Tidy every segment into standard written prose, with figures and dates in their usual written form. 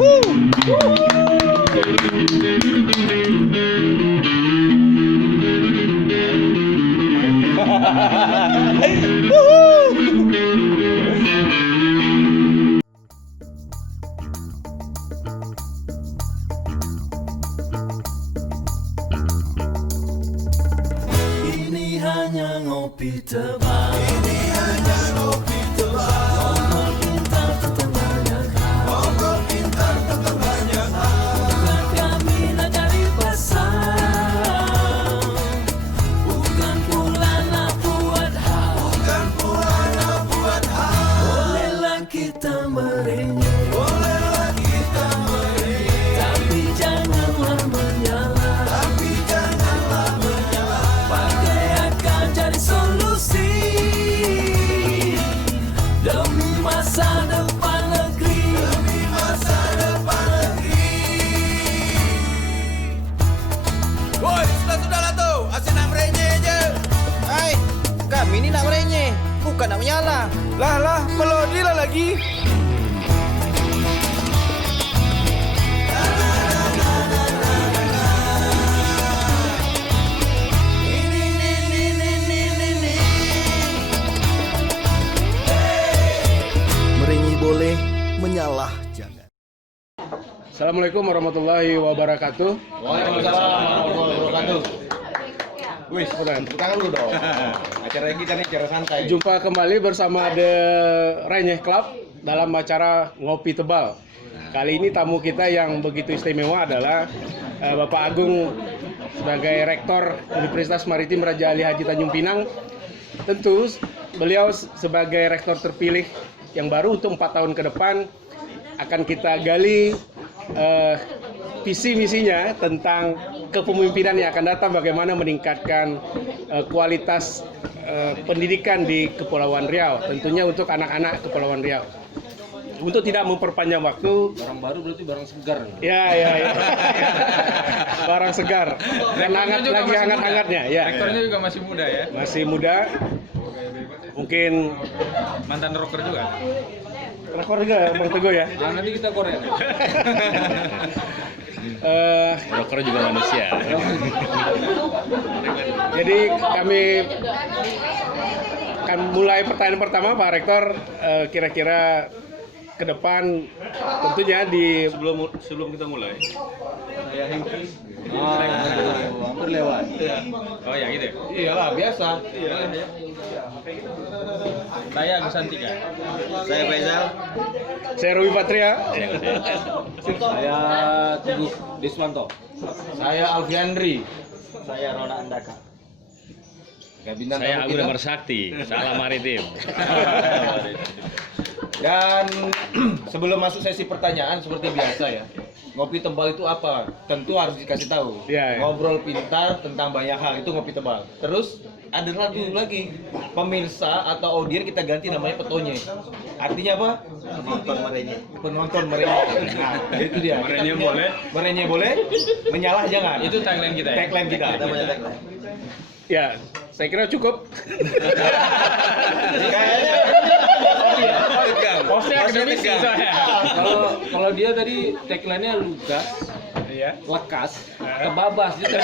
Ini hanya ngopi tebal. Ini hanya ngopi tebal. Ngobrol pintar tentang banyak hal. Ngobrol pintar tentang banyak hal. Bukan kami nak cari pasal. Bukan pula nak buat hal. Bukan pula nak buat hal. Bolehlah kita merenyeh. Bolehlah kita merenyeh. Tapi janganlah menyala. Tapi janganlah menyala. Pakai akal cari solusi demi masa depan negeri. Demi masa depan negeri. Woi, sudah-sudahlah tuh, asyik nak merenyeh aja. Hai, kami ini nak merenyeh, bukan nak menyala. Lah, melodi lah lagi. Merenyeh boleh, menyalah jangan. Assalamualaikum warahmatullahi wabarakatuh. Waalaikumsalam warahmatullahi wabarakatuh. Wis, Udah. tangan dulu dong. Acara kita nih acara santai. Jumpa kembali bersama The Renyeh Club dalam acara Ngopi Tebal. Kali ini tamu kita yang begitu istimewa adalah Bapak Agung sebagai Rektor Universitas Maritim Raja Ali Haji Tanjung Pinang. Tentu beliau sebagai rektor terpilih yang baru untuk 4 tahun ke depan akan kita gali visi misinya tentang kepemimpinan yang akan datang, bagaimana meningkatkan kualitas pendidikan di Kepulauan Riau, tentunya untuk anak-anak Kepulauan Riau. Untuk tidak memperpanjang waktu, Barang baru berarti barang segar. ya. Barang segar dan hangat juga lagi masih hangat-hangatnya, ya. Rektornya juga masih muda ya. Masih muda, mungkin Mantan rocker juga. rekor juga Bang Teguh ya. Nah, nanti kita korek. Rocker juga manusia. Jadi kami akan mulai pertanyaan pertama, Pak Rektor. Kira-kira ke depan, tentunya di sebelum kita mulai. Saya Hengki. Hampir lewat. Oh ya gitu. Iyalah biasa. Saya Agus Santika. Saya Faisal. Saya Robi Patria. Saya Teguh Dismanto. Saya Alfiandri. Saya Rona Andaka. Bintang Saya tamu Agung kita. Mersakti, salah maritim. Dan sebelum masuk sesi pertanyaan seperti biasa ya. Ngopi tebal itu apa? Tentu harus dikasih tahu. Iya, iya. Ngobrol pintar tentang banyak hal itu ngopi tebal. Terus ada lagi pemirsa atau audiens kita ganti namanya petonye. Artinya apa? Penonton merenyeh. Penonton merenyeh. Nah, itu dia. Merenyeh boleh. Merenyeh boleh, menyalah jangan. Itu tagline kita ya. Tagline kita. Namanya tagline. Ya, saya kira cukup. Kayaknya Hostnya akademisi soalnya. Kalau dia tadi tagline-nya lugas, Iya. lekas, kebabas gitu.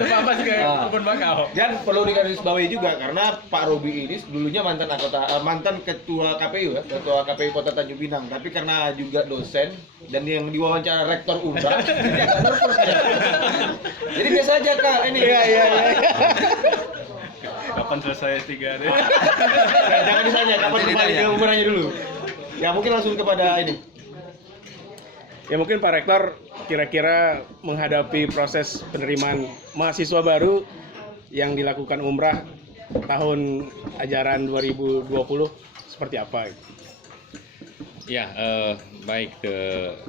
Kebabas ke kebun bakau. dan perlu digarisbawahi juga karena Pak Robi ini dulunya mantan ketua KPU ya, ketua KPU Kota Tanjung Pinang. Tapi karena juga dosen dan yang diwawancara rektor Unra, jadi agak nervous ya. Jadi biasa aja Kak ini. Iya. Kapan selesai S3 deh? Jangan ditanya kapan kembali ke umurnya dulu. Ya mungkin langsung kepada ini. Ya mungkin Pak Rektor kira-kira menghadapi proses penerimaan mahasiswa baru yang dilakukan umrah tahun ajaran 2020 seperti apa? Ya, baik,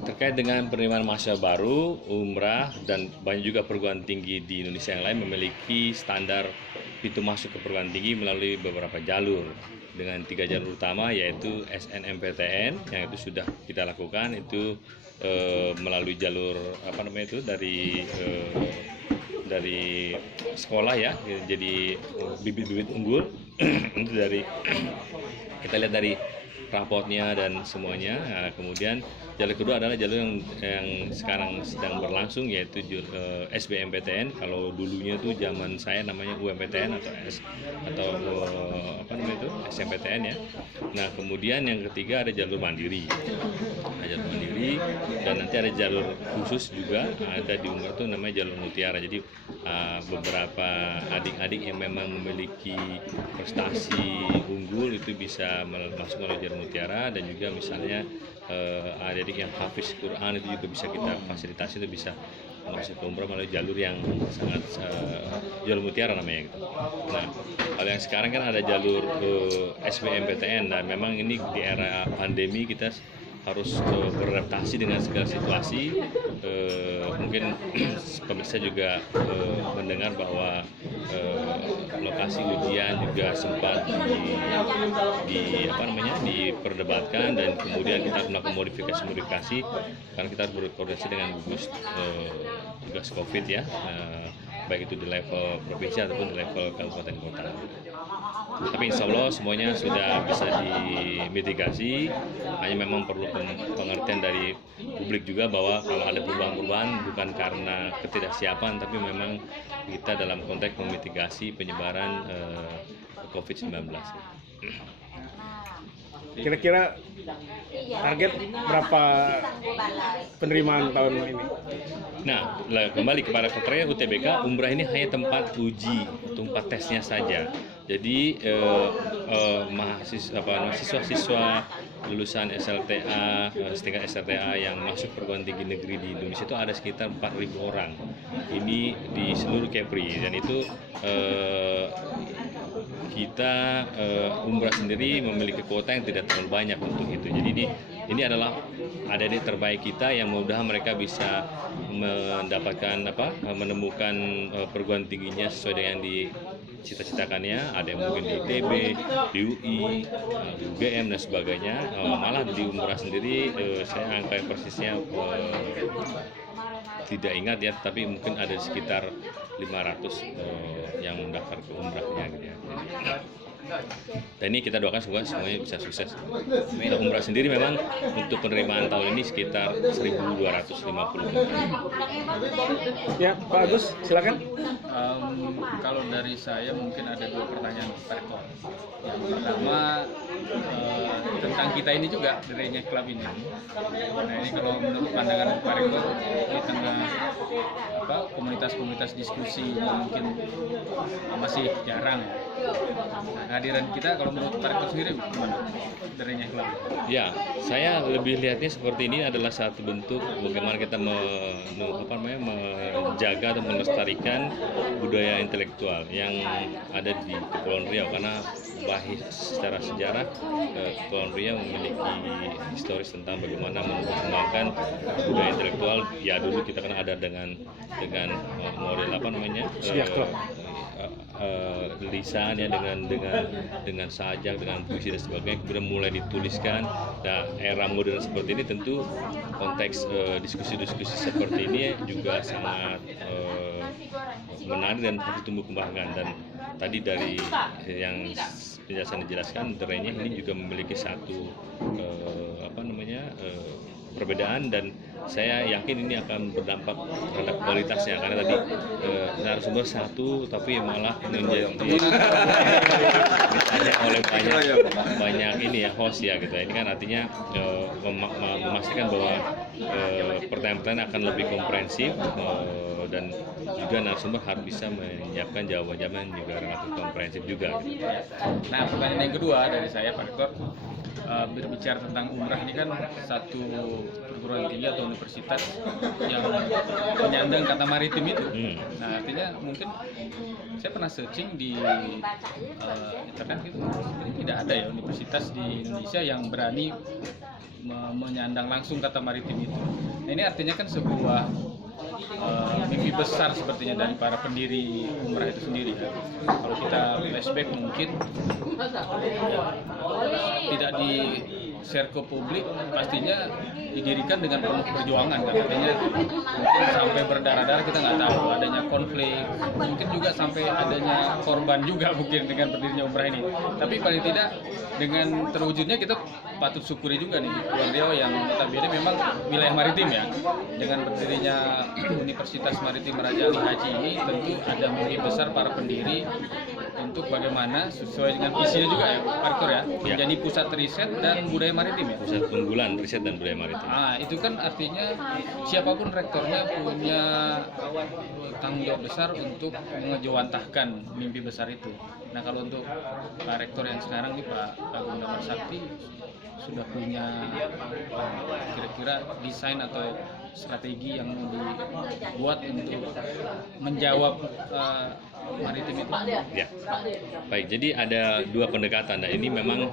terkait dengan penerimaan mahasiswa baru, umrah, dan banyak juga perguruan tinggi di Indonesia yang lain memiliki standar pintu masuk ke perguruan tinggi melalui beberapa jalur. Dengan 3 jalur utama yaitu SNMPTN yang itu sudah kita lakukan, itu melalui jalur dari sekolah ya, jadi bibit-bibit unggul. Itu dari kita lihat dari rapotnya dan semuanya. Nah, kemudian jalur kedua adalah jalur yang sekarang sedang berlangsung, yaitu SBMPTN. Kalau dulunya itu zaman saya namanya UMPTN atau apa namanya itu SMPTN ya. Nah, kemudian yang ketiga ada jalur mandiri. Nah, jalur mandiri dan nanti ada jalur khusus juga ada di Umrah itu namanya jalur mutiara. Jadi beberapa adik-adik yang memang memiliki prestasi unggul itu bisa masuk melalui jalur mutiara, dan juga misalnya adik-adik yang hafiz Quran itu juga bisa kita fasilitasi, itu bisa masuk ke umrah melalui jalur yang sangat jalur mutiara namanya gitu. Nah, kalau yang sekarang kan ada jalur SBMPTN, dan memang ini di era pandemi kita harus beradaptasi dengan segala situasi. Mungkin pemirsa juga mendengar bahwa lokasi ujian juga sempat diperdebatkan, dan kemudian kita melakukan modifikasi karena kita berkoordinasi dengan gugus tugas COVID ya, baik itu di level provinsi ataupun di level kabupaten kota. Tapi insya Allah semuanya sudah bisa dimitigasi, hanya memang perlu pengertian dari publik juga bahwa kalau ada perubahan-perubahan bukan karena ketidaksiapan, tapi memang kita dalam konteks memitigasi penyebaran COVID-19. Kira-kira target berapa penerimaan tahun ini? Nah, kembali kepada kriteria UTBK, umrah ini hanya tempat uji, tempat tesnya saja. Jadi siswa-siswa lulusan SLTA, setingkat SLTA yang masuk perguruan tinggi negeri di Indonesia itu ada sekitar 4.000 orang. Ini di seluruh Kepri, dan itu kita umrah sendiri memiliki kuota yang tidak terlalu banyak untuk itu. Jadi ini adalah adik-adik terbaik kita yang mudah-mudahan mereka bisa menemukan perguruan tingginya sesuai dengan dicita-citakannya. Ada yang mungkin di ITB, di UI, di UGM dan sebagainya. Malah di umrah sendiri saya angka persisnya tidak ingat ya, tapi mungkin ada sekitar 500 yang mendaftar ke umrahnya gitu ya. Dan ini kita doakan semuanya bisa sukses. Nah, umrah sendiri memang untuk penerimaan tahun ini sekitar 1.250. Ya, Pak Agus, silakan. Kalau dari saya mungkin ada 2 pertanyaan Pak Rektor. Yang pertama tentang kita ini juga dari Renyah Club ini. Nah, ini kalau menurut pandangan Pak Rektor di tengah komunitas-komunitas diskusi yang mungkin masih jarang. Kehadiran kita kalau menurut Pak Rektor sendiri gimana dari Renyah Club? Ya, saya lebih lihatnya seperti ini adalah satu bentuk bagaimana kita menjaga atau melestarikan budaya intelektual yang ada di Kepulauan Riau, karena secara sejarah Kepulauan Riau memiliki historis tentang bagaimana mengembangkan budaya intelektual. Ya dulu kita kan ada dengan model lisan ya, dengan sajak, dengan puisi dan sebagainya, kemudian mulai dituliskan. Nah, era modern seperti ini tentu konteks diskusi-diskusi seperti ini juga sangat menarik dan harus tumbuh kembangkan. Dan tadi dari yang penjelasan dijelaskan, Renyah ini juga memiliki satu perbedaan, dan saya yakin ini akan berdampak terhadap kualitasnya, karena tadi narasumber satu tapi malah menjadi ditanya oleh banyak ini ya host ya gitu. Ini kan artinya memastikan bahwa pertanyaan-pertanyaan akan lebih komprehensif, dan juga narasumber harus bisa menyiapkan jawaban-jawaban juga relatif komprehensif juga gitu. Nah, pertanyaan yang kedua dari saya Pak Rektor, berbicara tentang umrah ini kan satu perguruan tinggi atau universitas yang menyandang kata maritim itu. Nah, artinya mungkin saya pernah searching di internet gitu, tidak ada ya universitas di Indonesia yang berani menyandang langsung kata maritim itu. Nah, ini artinya kan sebuah mimpi besar sepertinya dari para pendiri umrah itu sendiri ya. Kalau kita flashback mungkin tidak share ke publik pastinya didirikan dengan penuh perjuangan kan, artinya mungkin sampai berdarah-darah kita nggak tahu, adanya konflik, mungkin juga sampai adanya korban juga mungkin dengan berdirinya umrah ini. Tapi paling tidak dengan terwujudnya kita patut syukuri juga nih di Kepulauan Riau yang notabene memang wilayah maritim ya. Dengan berdirinya Universitas Maritim Raja Ali Haji ini tentu ada mimpi besar para pendiri untuk bagaimana sesuai dengan visinya juga ya Pak Rektor ya, menjadi pusat riset dan budaya maritim ya. Pusat unggulan riset dan budaya maritim. Itu kan artinya siapapun rektornya punya tanggung jawab besar untuk mengejawantahkan mimpi besar itu. Nah kalau untuk Pak Rektor yang sekarang nih Pak Agung Damar Sakti sudah punya kira-kira desain atau strategi yang dibuat untuk menjawab maritim itu. Ya, baik. Jadi ada dua pendekatan. Nah ini memang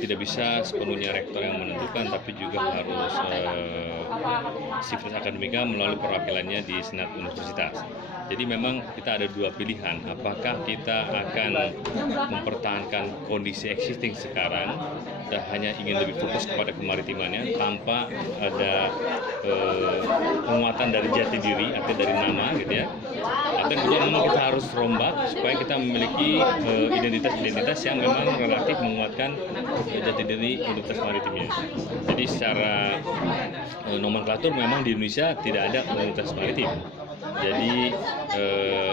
tidak bisa sepenuhnya rektor yang menentukan, tapi juga harus Sivitas Akademika melalui perwakilannya di Senat Universitas. Jadi memang kita ada dua pilihan. Apakah kita akan mempertahankan kondisi existing sekarang dan hanya ingin lebih fokus kepada kemaritimannya tanpa ada penguatan dari jati diri atau dari nama gitu ya. Atau kemudian memang kita harus rombak supaya kita memiliki identitas-identitas yang memang relatif menguatkan jati diri Universitas Maritimnya. Jadi secara nomenklatur memang di Indonesia tidak ada Universitas Maritim. Jadi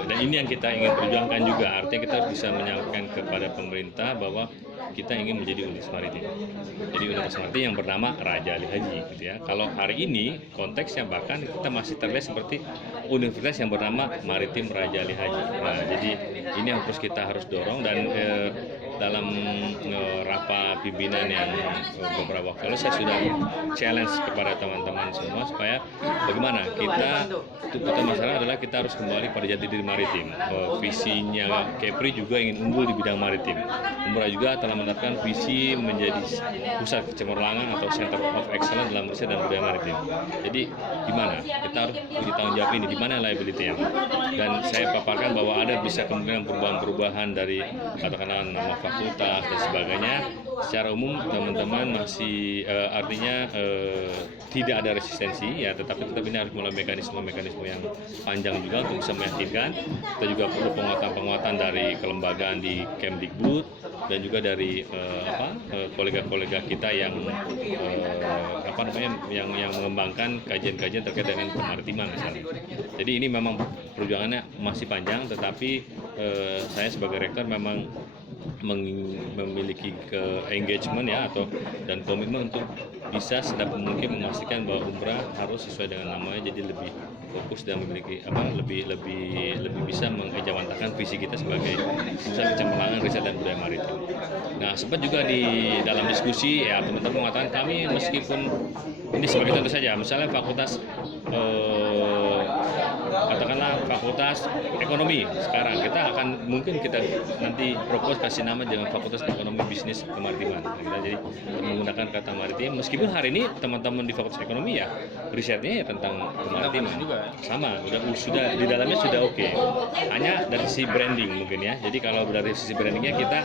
dan ini yang kita ingin perjuangkan juga, artinya kita bisa menyampaikan kepada pemerintah bahwa kita ingin menjadi Universitas Maritim. Jadi Universitas Maritim yang bernama Raja Ali Haji gitu ya. Kalau hari ini konteksnya bahkan kita masih terlihat seperti universitas yang bernama Maritim Raja Ali Haji. Nah, jadi ini yang terus kita harus dorong dan dalam rapat pimpinan yang beberapa waktu lalu saya sudah challenge kepada teman-teman semua supaya bagaimana kita tuntutan masyarakat adalah kita harus kembali pada jati diri maritim. Visinya Kepri juga ingin unggul di bidang maritim. Umrah juga telah menetapkan visi menjadi pusat kecemerlangan atau center of excellence dalam riset dan budaya maritim. Jadi di mana kita harus punya tanggung jawab ini, di mana liability-nya. Dan saya paparkan bahwa ada bisa kemungkinan perubahan-perubahan dari katakanlah nama fakultas dan sebagainya. Secara umum teman-teman masih artinya tidak ada resistensi ya, tetapi tetap ini harus mulai mekanisme yang panjang juga untuk bisa meyakinkan. Kita juga perlu penguatan dari kelembagaan di Kemdikbud dan juga dari kolega-kolega kita yang yang mengembangkan kajian-kajian terkait dengan kemaritiman misalnya. Jadi ini memang perjuangannya masih panjang, tetapi saya sebagai rektor memang memiliki engagement ya dan komitmen untuk bisa sedapat mungkin memastikan bahwa umrah harus sesuai dengan namanya, jadi lebih fokus dan memiliki lebih bisa mengejawantahkan visi kita sebagai pusat kecemerlangan riset dan budaya maritim. Nah, sempat juga di dalam diskusi ya teman-teman mengatakan kami meskipun ini sebagai contoh saja, misalnya fakultas katakanlah fakultas ekonomi sekarang mungkin kita nanti propose kasih nama dengan fakultas ekonomi bisnis kemaritiman. Kita jadi menggunakan kata maritim meskipun hari ini teman-teman di fakultas ekonomi ya risetnya ya tentang kemaritiman sama sudah di dalamnya sudah oke. Hanya dari sisi branding mungkin ya. Jadi kalau dari sisi brandingnya kita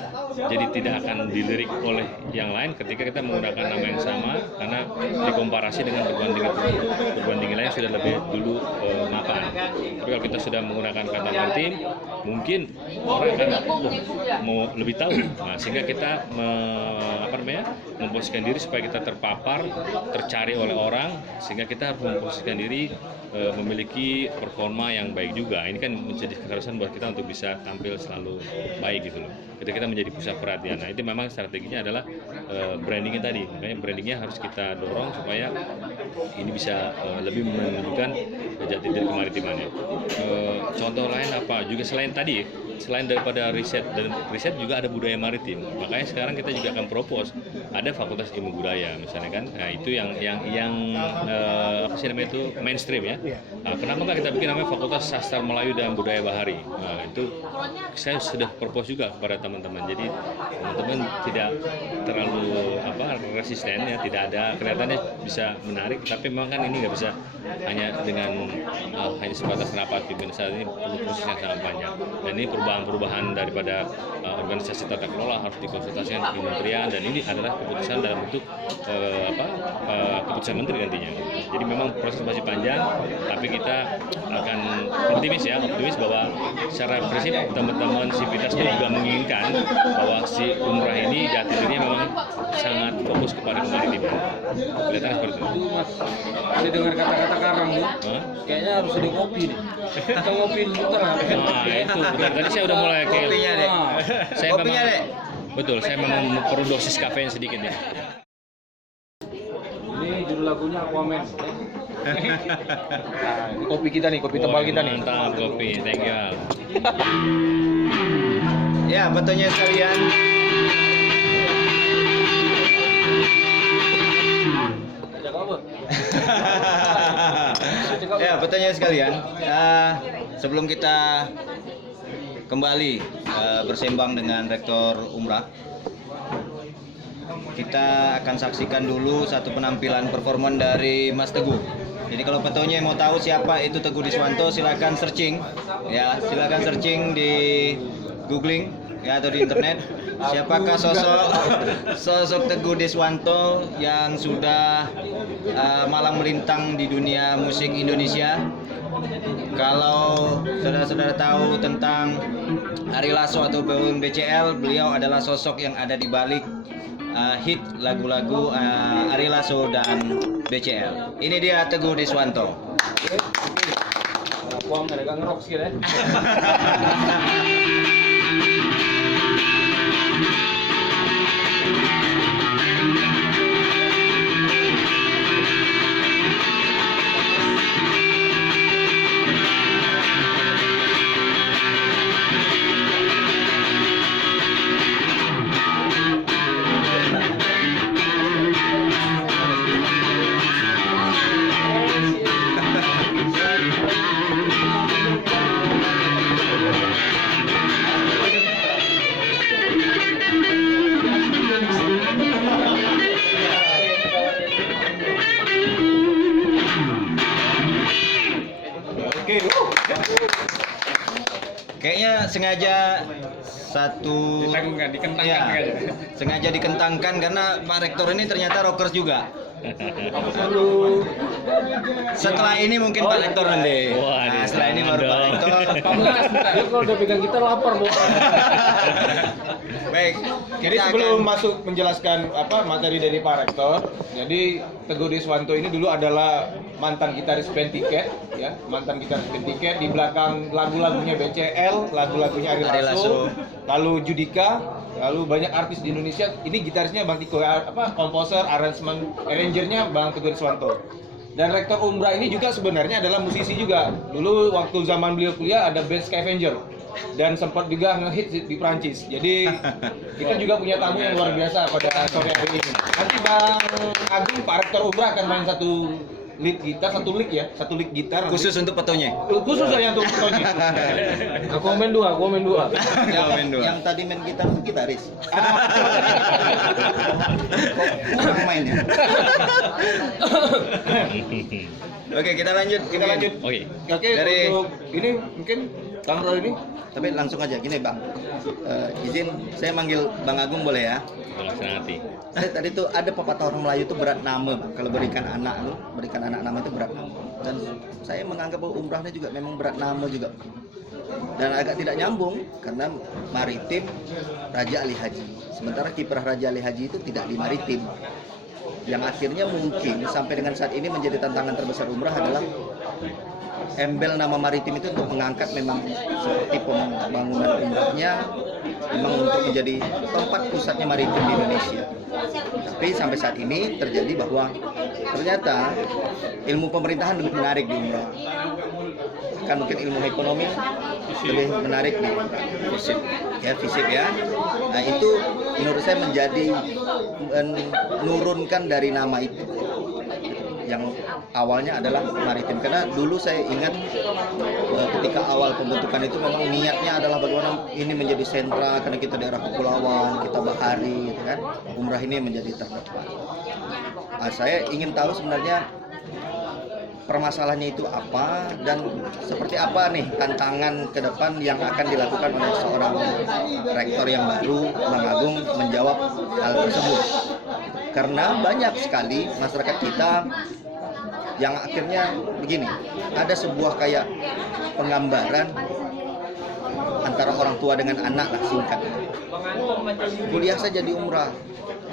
jadi tidak akan dilirik oleh yang lain ketika kita menggunakan nama yang sama karena dikomparasi dengan perguruan tinggi lain sudah lebih dulu mapan. Tapi kalau kita sudah menggunakan kata maritim, mungkin orang akan mau lebih tahu. Nah, sehingga kita memposisikan diri supaya kita terpapar, tercari oleh orang, sehingga kita harus memposisikan diri memiliki performa yang baik juga. Ini kan menjadi keharusan buat kita untuk bisa tampil selalu baik gitu loh. Ketika kita menjadi pusat perhatian. Nah, itu memang strateginya adalah brandingnya tadi. Makanya brandingnya harus kita dorong supaya ini bisa lebih menunjukkan jati diri kemaritimannya. Contoh lain apa? Juga selain daripada riset juga ada budaya maritim. Makanya sekarang kita juga akan propose ada fakultas ilmu budaya misalnya kan. Nah, itu yang apa sih namanya itu mainstream ya. Iya. Nah, kenapa nggak kita bikin namanya Fakultas Sastra Melayu dan Budaya Bahari? Nah, itu saya sudah propose juga kepada teman-teman. Jadi teman-teman tidak terlalu resisten ya, tidak ada, kelihatannya bisa menarik, tapi memang kan ini nggak bisa hanya dengan hanya sebatas rapat pimpinan, saat ini perlu proses yang sangat panjang. Dan ini perubahan daripada organisasi tata kelola harus dikonsultasikan ke kementerian, dan ini adalah keputusan dalam bentuk keputusan menteri nantinya. Jadi memang proses masih panjang, tapi kita akan optimis bahwa secara prinsip teman-teman Sivitas itu juga menginginkan bahwa si umrah ini jati dirinya memang sangat fokus kepada kemaritiman. Kelihatannya seperti itu. Mas, saya dengar kata-kata Karang tuh, kayaknya harus ada kopi nih. Kita ngopi bentar. Nah, itu betul. Tadi saya udah mulai kayak Kopinya, Dek. saya Kopinya, memang, Dek. betul, saya memang perlu dosis kafein sedikit ya. Ini judul lagunya Aquaman. Nah, ini kopi kita nih, kopi tebal kita nih. Mantap kopi, thank you. Ya, betulnya sekalian. Ya, betulnya sekalian. Sebelum kita kembali bersembang dengan Rektor Umrah, kita akan saksikan dulu satu penampilan performan dari Mas Teguh. Jadi kalau petonnya mau tahu siapa itu Teguh Diswanto, silakan searching ya, silakan searching di googling ya atau di internet. Siapakah sosok Teguh Diswanto yang sudah malang melintang di dunia musik Indonesia? Kalau saudara-saudara tahu tentang Ari Lasso atau BCL, beliau adalah sosok yang ada di balik hit lagu-lagu Ari Lasso dan BCL. Ini dia Teguh Diswanto. Aquaman agak ngerok sih ya. Kayaknya sengaja dikentangkan ya, aja. sengaja dikentangkan karena Pak Rektor ini ternyata rockers juga. Setelah ini mungkin Pak Rektor nanti. Wah, Nah, setelah ini baru Pak Rektor. Dia kalau udah pegang gitar lapar, Bu. Baik, Jadi sebelum masuk menjelaskan materi dari Pak Rektor, jadi Teguh Diswanto ini dulu adalah mantan gitaris band Tiket, ya, mantan gitaris band Tiket. Di belakang lagu-lagunya BCL, lagu-lagunya Ari Lasso, lalu Judika, lalu banyak artis di Indonesia. Ini gitarisnya Bang Tiko, komposer, arrangernya Bang Teguh Diswanto. Dan Rektor Umrah ini juga sebenarnya adalah musisi juga. Dulu waktu zaman beliau kuliah ada band Scavenger dan sempat juga ngehit di Prancis. Jadi kita juga punya tamu yang luar biasa pada sore hari ini. Nanti Bang Agung, Pak Rektor Umrah akan main satu lead gitar khusus untuk petonnya. khusus saya untuk Tony. Aquaman 2. Yang tadi main gitar itu gitaris. Kurang main ya. Oke, kita lanjut. Oke. Oke, Dari- untuk ini mungkin Kang Rol ini Tapi langsung aja gini Bang. Izin saya manggil Bang Agung boleh ya? Laksana hati. Saya tadi tuh ada pepatah orang Melayu itu berat nama, Bang. Kalau berikan anak nama itu berat nama. Dan saya menganggap bahwa umrahnya juga memang berat nama juga. Dan agak tidak nyambung karena maritim Raja Ali Haji. Sementara kiprah Raja Ali Haji itu tidak di maritim. Yang akhirnya mungkin sampai dengan saat ini menjadi tantangan terbesar umrah adalah embel nama maritim itu untuk mengangkat memang seperti pembangunan umrahnya memang untuk menjadi tempat pusatnya maritim di Indonesia. Tapi sampai saat ini terjadi bahwa ternyata ilmu pemerintahan lebih menarik di umrah. Kan mungkin ilmu ekonomi lebih menarik di FISIP ya. Nah itu menurut saya menjadi menurunkan dari nama itu. yang awalnya adalah maritim. Karena dulu saya ingat ketika awal pembentukan itu memang niatnya adalah bagaimana ini menjadi sentra karena kita daerah kepulauan, kita bahari, gitu kan. Umrah ini menjadi terdepan. Saya ingin tahu sebenarnya permasalahannya itu apa dan seperti apa nih tantangan ke depan yang akan dilakukan oleh seorang rektor yang baru, Bang Agung, menjawab hal tersebut. Karena banyak sekali masyarakat kita yang akhirnya begini, ada sebuah kayak penggambaran antara orang tua dengan anak lah singkat. Kuliah saja di umrah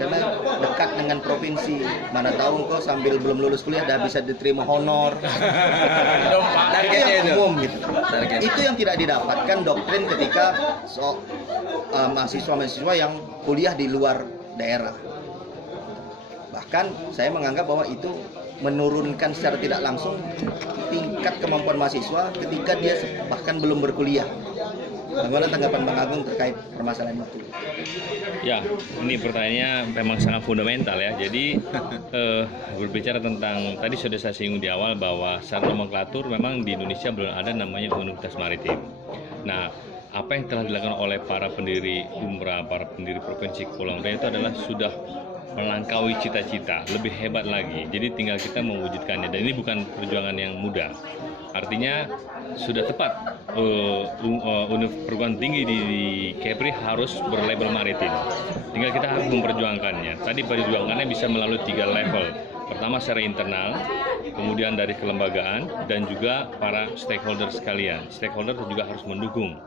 karena dekat dengan provinsi. Mana tahu kok sambil belum lulus kuliah dah bisa diterima honor. Itu yang umum gitu. Itu yang tidak didapatkan doktrin ketika mahasiswa-mahasiswa yang kuliah di luar daerah. Bahkan saya menganggap bahwa itu menurunkan secara tidak langsung tingkat kemampuan mahasiswa ketika dia bahkan belum berkuliah. Bagaimana tanggapan Bang Agung terkait permasalahan itu? Ya, ini pertanyaannya memang sangat fundamental ya. Jadi berbicara tentang tadi sudah saya singgung di awal bahwa secara nomenklatur memang di Indonesia belum ada namanya Universitas Maritim. Nah, apa yang telah dilakukan oleh para pendiri umrah, para pendiri provinsi Kepulauan Riau itu adalah sudah melangkaui cita-cita, lebih hebat lagi. Jadi tinggal kita mewujudkannya. Dan ini bukan perjuangan yang mudah. Artinya sudah tepat perguruan tinggi di Kepri harus berlabel maritim. Tinggal kita harus memperjuangkannya. Tadi perjuangannya bisa melalui 3 level. Pertama secara internal, kemudian dari kelembagaan dan juga para stakeholder sekalian. Stakeholder juga harus mendukung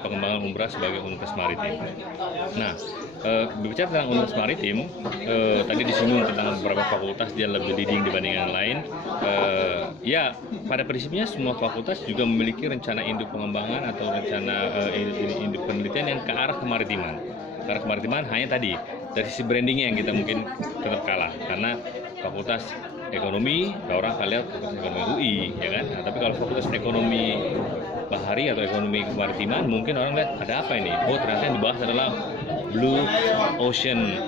pengembangan umrah sebagai universitas maritim. Nah, berbicara tentang universitas maritim, tadi disinggung tentang beberapa fakultas dia lebih leading dibanding yang lain. Ya, pada prinsipnya semua fakultas juga memiliki rencana induk pengembangan atau rencana induk penelitian yang ke arah kemaritiman. Ke arah kemaritiman hanya tadi dari sisi brandingnya yang kita mungkin tetap kalah karena fakultas ekonomi, orang akan lihat fakultas ekonomi UI, ya kan? Nah, tapi kalau fakultas ekonomi bahari atau ekonomi kemaritiman, mungkin orang lihat ada apa ini? Oh, ternyata yang dibahas adalah blue ocean,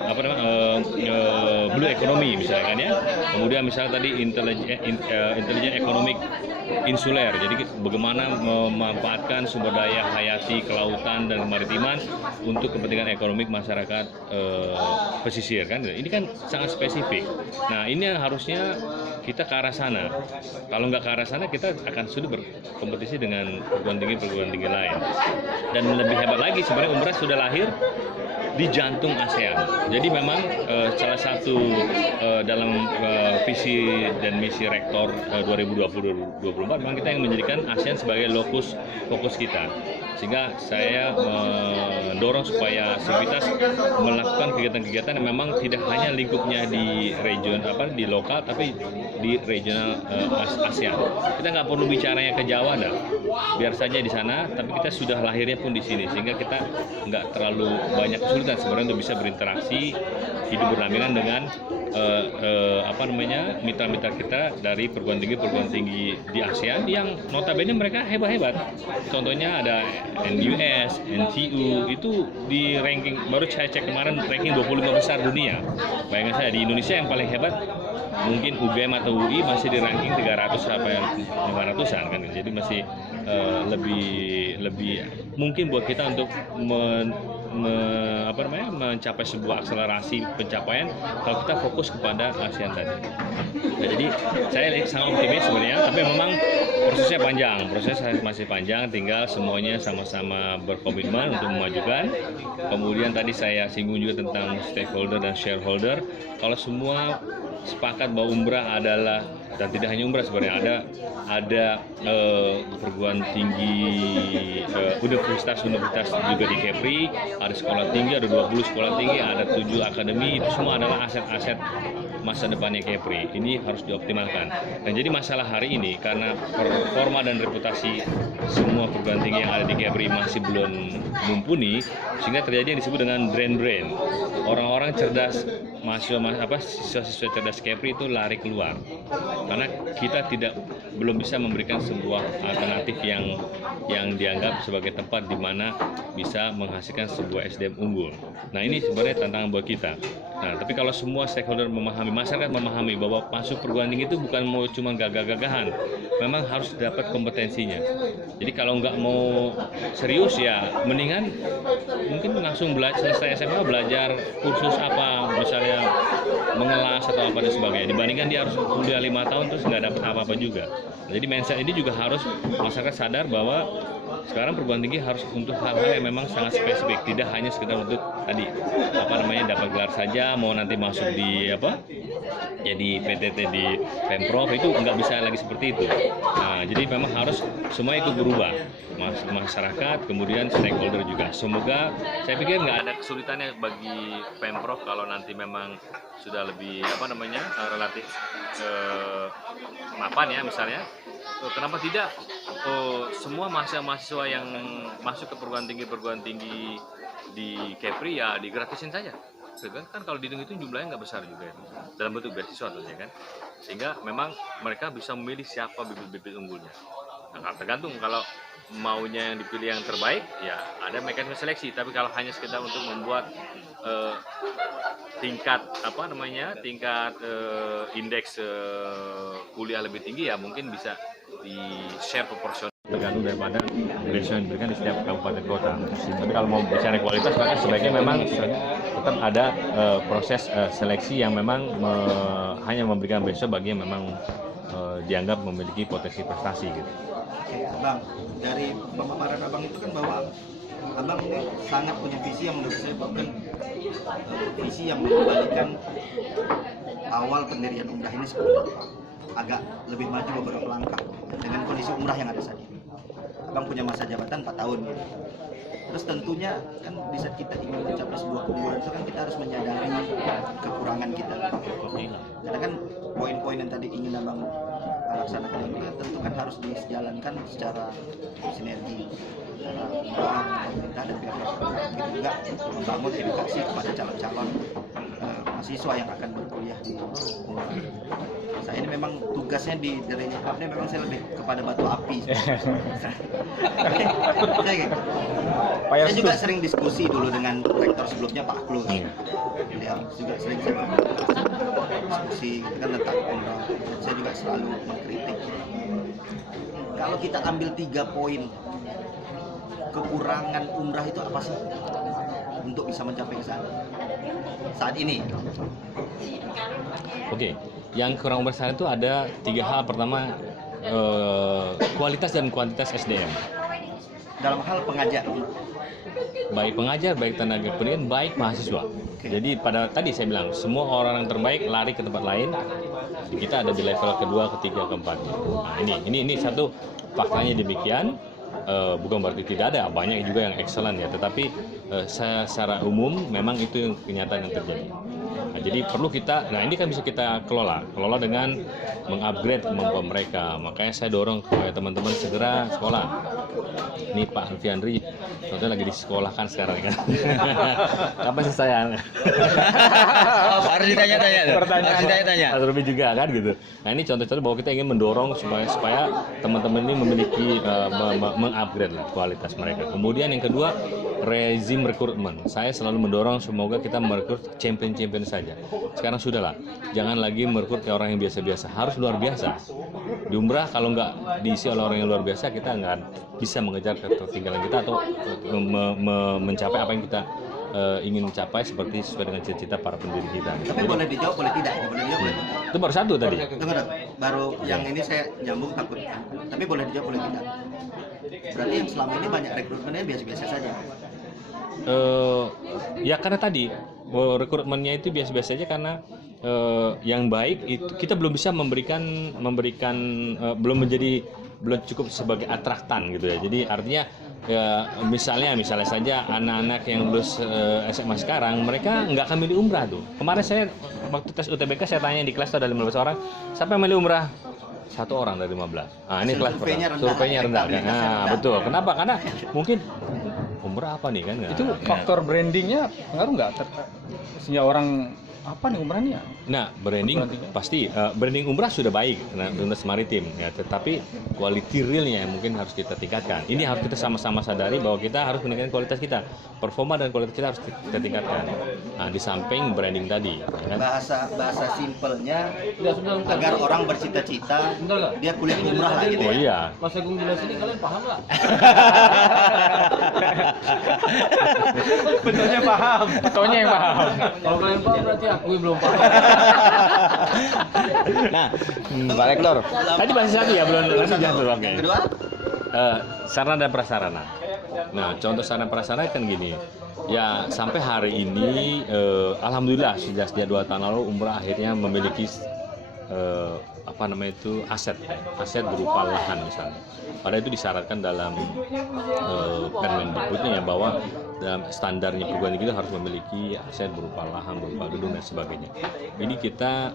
blue economy misalnya kan ya. Kemudian misalnya tadi intelligent economic insuler. Jadi bagaimana memanfaatkan sumber daya hayati kelautan dan kemaritiman untuk kepentingan ekonomi masyarakat pesisir kan. Ini kan sangat spesifik. Nah, ini harusnya kita ke arah sana. Kalau nggak ke arah sana, kita akan sudah berkompetisi dengan perguruan tinggi lain. Dan lebih hebat lagi, sebenarnya umrah sudah lahir di jantung ASEAN. Jadi memang salah satu dalam visi dan misi Rektor 2020-2024 memang kita yang menjadikan ASEAN sebagai lokus fokus kita. Sehingga saya mendorong supaya Sivitas melakukan kegiatan-kegiatan yang memang tidak hanya lingkupnya di region di lokal tapi di regional ASEAN. Kita nggak perlu bicaranya ke Jawa dah, biar saja di sana. Tapi kita sudah lahirnya pun di sini, sehingga kita nggak terlalu banyak kesulitan sebenarnya untuk bisa berinteraksi hidup berdampingan dengan mitra-mitra kita dari perguruan tinggi di ASEAN yang notabene mereka hebat-hebat. Contohnya ada NUS, NTU itu di ranking, baru saya cek kemarin ranking 25 besar dunia. Bayangkan saya di Indonesia yang paling hebat mungkin UGM atau UI masih di ranking 300 sampai 500-an kan. Jadi masih lebih mungkin buat kita untuk mencapai sebuah akselerasi pencapaian kalau kita fokus kepada ASEAN tadi. Nah, jadi saya sangat optimis sebenarnya, tapi memang prosesnya masih panjang, tinggal semuanya sama-sama berkomitmen untuk memajukan. Kemudian tadi saya singgung juga tentang stakeholder dan shareholder. Kalau semua sepakat bahwa umrah adalah, dan tidak hanya umrah sebenarnya, ada perguruan tinggi universitas juga di Kepri, ada sekolah tinggi, ada 20 sekolah tinggi, ada 7 akademi, itu semua adalah aset-aset masa depannya Kepri. Ini harus dioptimalkan. Dan jadi masalah hari ini karena performa dan reputasi semua perguruan tinggi yang ada di Kepri masih belum mumpuni, sehingga terjadi yang disebut dengan brain. Orang-orang cerdas, siswa-siswa cerdas Kepri itu lari keluar. karena kita belum bisa memberikan sebuah alternatif yang dianggap sebagai tempat di mana bisa menghasilkan sebuah SDM unggul. Nah, ini sebenarnya tantangan buat kita. Nah, tapi kalau semua stakeholder memahami, masyarakat memahami bahwa masuk perguruan tinggi itu bukan mau cuma gagah-gagahan, memang harus dapat kompetensinya. Jadi kalau nggak mau serius ya mendingan mungkin langsung selesai SMA belajar kursus apa, misalnya mengelas atau apa dan sebagainya, dibandingkan dia harus kuliah 5 tahun terus nggak dapat apa-apa juga. Jadi mindset ini juga harus masyarakat sadar bahwa sekarang perguruan tinggi harus untuk hal-hal yang memang sangat spesifik, tidak hanya sekedar untuk tadi dapat gelar saja, mau nanti masuk di jadi PTT di Pemprov, itu nggak bisa lagi seperti itu. Nah, jadi memang harus semua ikut berubah, masyarakat kemudian stakeholder juga. Semoga saya pikir nggak ada kesulitannya bagi Pemprov kalau nanti memang sudah lebih relatif mapan ya misalnya. Kenapa tidak semua mahasiswa yang masuk ke perguruan tinggi di Kepri ya digratisin saja. Kan kalau dihitung itu jumlahnya nggak besar juga ya, dalam bentuk beasiswa tentunya kan, sehingga memang mereka bisa memilih siapa bibit-bibit unggulnya. Nah, tergantung kalau maunya yang dipilih yang terbaik ya ada mekanisme seleksi, tapi kalau hanya sekedar untuk membuat tingkat indeks kuliah lebih tinggi ya mungkin bisa di share proporsional tergantung daripada beasiswa yang diberikan di setiap kabupaten kota. Tapi kalau mau bicara kualitas maka sebaiknya memang tetap ada proses seleksi yang memang hanya memberikan beasiswa bagi yang memang dianggap memiliki potensi prestasi gitu. Oke, Abang, dari pemaparan Abang itu kan bahwa Abang ini sangat punya visi yang menurut saya bahkan visi yang mengembalikan awal pendirian Umrah ini seperti agak lebih maju beberapa langkah dengan kondisi Umrah yang ada saat ini. Abang punya masa jabatan 4 tahun. Terus tentunya kan di saat kita ingin mencapai sebuah keunggulan itu kan kita harus menyadari kekurangan kita. Karena kan poin-poin yang tadi ingin Abang laksanakan ini kan tentu kan harus dijalankan secara sinergi antara pemerintah dan pihak terkait, juga membangun edukasi kepada calon-calon mahasiswa yang akan berkuliah di Umrah. Saya ini memang tugasnya di Derajat Club ini memang saya lebih kepada batu api. Saya juga sering diskusi dulu dengan rektor sebelumnya Pak Klus. Beliau juga sering diskusi gitu kan tentang Umrah. Saya juga selalu mengkritik. Kalau kita ambil 3 poin kekurangan Umrah itu apa sih untuk bisa mencapai ke sana saat ini? Oke, yang kurang Umrah sana itu ada 3 hal. Pertama, kualitas dan kuantitas SDM. Dalam hal pengajar, Baik pengajar, baik tenaga pendidikan, baik mahasiswa. Jadi tadi saya bilang semua orang yang terbaik lari ke tempat lain. Kita ada di level kedua, ketiga, keempat. Nah, ini satu faktanya demikian. Bukan berarti tidak ada, banyak juga yang excellent ya, tetapi secara umum memang itu yang kenyataan yang terjadi. Nah, jadi perlu ini kan bisa kita kelola dengan mengupgrade kemampuan mereka. Makanya saya dorong supaya teman-teman segera sekolah. Ini Pak Alfiandri, contohnya lagi disekolahkan sekarang kan. Kapan sih saya? harus ditanya-tanya. Harus ditanya-tanya. Harus lebih juga kan gitu. Nah, ini contoh-contoh bahwa kita ingin mendorong supaya teman-teman ini memiliki mengupgrade lah kualitas mereka. Kemudian yang kedua, rezim rekrutmen. Saya selalu mendorong semoga kita merekrut champion-champion saja. Sekarang sudahlah, jangan lagi merekrut orang yang biasa-biasa, harus luar biasa. Di Umrah kalau nggak diisi oleh orang yang luar biasa, kita nggak bisa mengejar ketertinggalan kita atau mencapai apa yang kita ingin mencapai sesuai dengan cita-cita para pendiri kita. Tapi boleh dijawab, boleh tidak? Boleh dijawab, boleh tidak? Itu baru satu tadi. Tunggu, baru yang ini saya nyambung takut. Tapi boleh dijawab, boleh tidak? Berarti yang selama ini banyak rekrutmennya biasa-biasa saja. Ya karena tadi rekrutmennya itu biasa-biasa saja karena yang baik itu kita belum bisa memberikan belum cukup sebagai atraktan gitu ya. Jadi artinya misalnya saja anak-anak yang lulus SMA sekarang mereka nggak akan milih Umrah tuh. Kemarin saya waktu tes UTBK saya tanya di kelas ada 15 orang, siapa yang milih Umrah? 1 orang dari 15. Nah, ini kelas surveinya rendah kan. Nah, betul. Kenapa? Karena mungkin Umrah apa nih kan? Itu faktor brandingnya pengaruh nggak? Sehingga orang apa nih umrah nih ya? Nah, branding pasti branding umrah sudah baik, nah, Dunas Maritim ya, tetapi quality realnya yang mungkin harus kita tingkatkan. Ini harus kita sama-sama sadari bahwa kita harus meningkatkan kualitas kita, performa dan kualitas kita harus kita tingkatkan. Nah, di samping branding tadi, ya kan? Bahasa simpelnya agar orang bercita-cita dia kuliah umrah lah gitu Oh ya. iya. Mas Agung jelas ini kalian paham nggak? Bentuknya paham. Tonya yang paham. Kalau kalian paham berarti aku belum paham. Nah, Pak Rektor, tadi masih satu ya belum langsung jatuh oke. Yang kedua, Sarana dan prasarana. Nah, contoh sarana prasarana kan gini. Ya, sampai hari ini alhamdulillah sudah sejak 2 tahun lalu umrah akhirnya memiliki aset berupa lahan misalnya. Padahal itu disyaratkan dalam Permendikbudnya ya bahwa dalam standarnya perguruan tinggi itu harus memiliki aset berupa lahan, berupa gedung dan sebagainya. Ini kita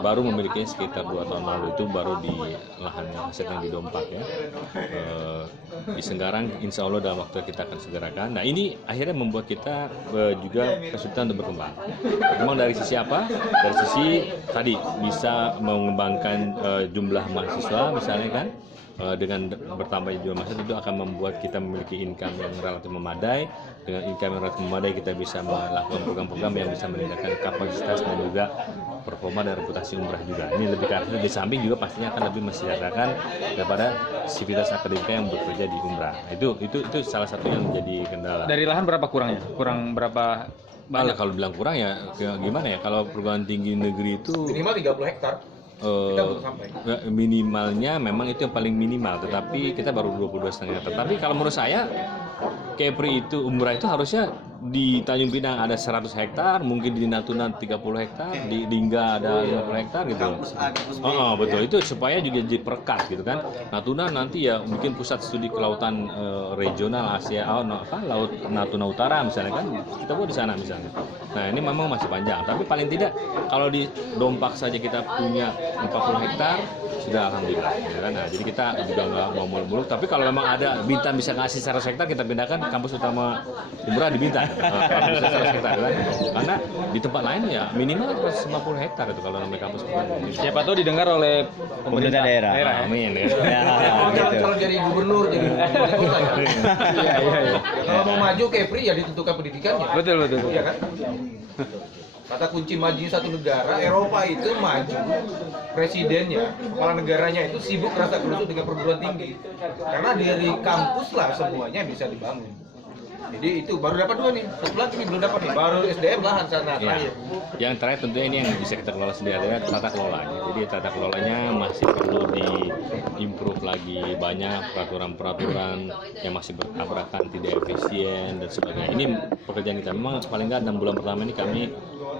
baru memiliki sekitar 2 tahun lalu itu baru di lahan aset yang di Dompak ya. Di Senggarang insya Allah dalam waktu kita akan segerakan. Nah ini akhirnya membuat kita juga kesulitan untuk berkembang. Memang dari sisi apa? Dari sisi tadi bisa mengembangkan jumlah mahasiswa misalnya kan. Dengan bertambahnya jumlah mahasiswa itu akan membuat kita memiliki income yang relatif memadai. Dengan income yang relatif memadai kita bisa melakukan program-program yang bisa meningkatkan kapasitas dan juga performa dan reputasi umrah juga. Ini lebih ke arah di samping juga pastinya akan lebih mensejahterakan daripada sivitas akademika yang bekerja di umrah. Itu salah satu yang menjadi kendala. Dari lahan berapa kurangnya? Kurang berapa banyak? Kalau bilang kurang ya gimana ya? Kalau perguruan tinggi negeri itu Minimal 30 hektar. Kita belum sampai. Minimalnya memang itu yang paling minimal, tetapi kita baru 22,5 hektar. Tapi kalau menurut saya Kepri itu umrah itu harusnya di Tanjung Pinang ada 100 hektar, mungkin di Natuna 30 hektar, di Lingga ada 50 hektar gitu. kampus A, kampus B. Betul itu supaya juga diperkat gitu kan. Natuna nanti ya mungkin pusat studi kelautan regional Asia, laut Natuna Utara misalnya kan, kita buat di sana misalnya. Nah ini memang masih panjang, tapi paling tidak kalau di Dompak saja kita punya 40 hektar sudah alhamdulillah. Ya kan? Nah, jadi kita juga nggak mau muluk-muluk, tapi kalau memang ada Bintan bisa ngasih 100 hektar kita pindahkan kampus utama umrah di Bintan. Bisa 100 hektar kan? Karena di tempat lain ya minimal 150 hektar itu kalau namanya kampus umrah. Siapa tahu didengar oleh pemerintah daerah. Amin ya. Kalau jadi gubernur, jadi wali kota ya. Iya. Kalau mau maju Kepri ya ditentukan pendidikannya. Betul. Iya kan? Kata kunci maju satu negara, Eropa itu maju, presidennya, kepala negaranya itu sibuk rasa kerusuk dengan perguruan tinggi. Karena dari kampus lah semuanya bisa dibangun. Jadi itu baru dapat 2 nih, satu lagi nih belum dapat nih, baru SDM lahan sana Ya. terakhir. Yang terakhir tentunya ini yang bisa kita kelola sendiri adalah tata kelolanya. Jadi tata kelolanya masih perlu di-improve lagi, banyak peraturan-peraturan yang masih bertabrakan, tidak efisien dan sebagainya. Ini pekerjaan kita. Memang paling nggak 6 bulan pertama ini kami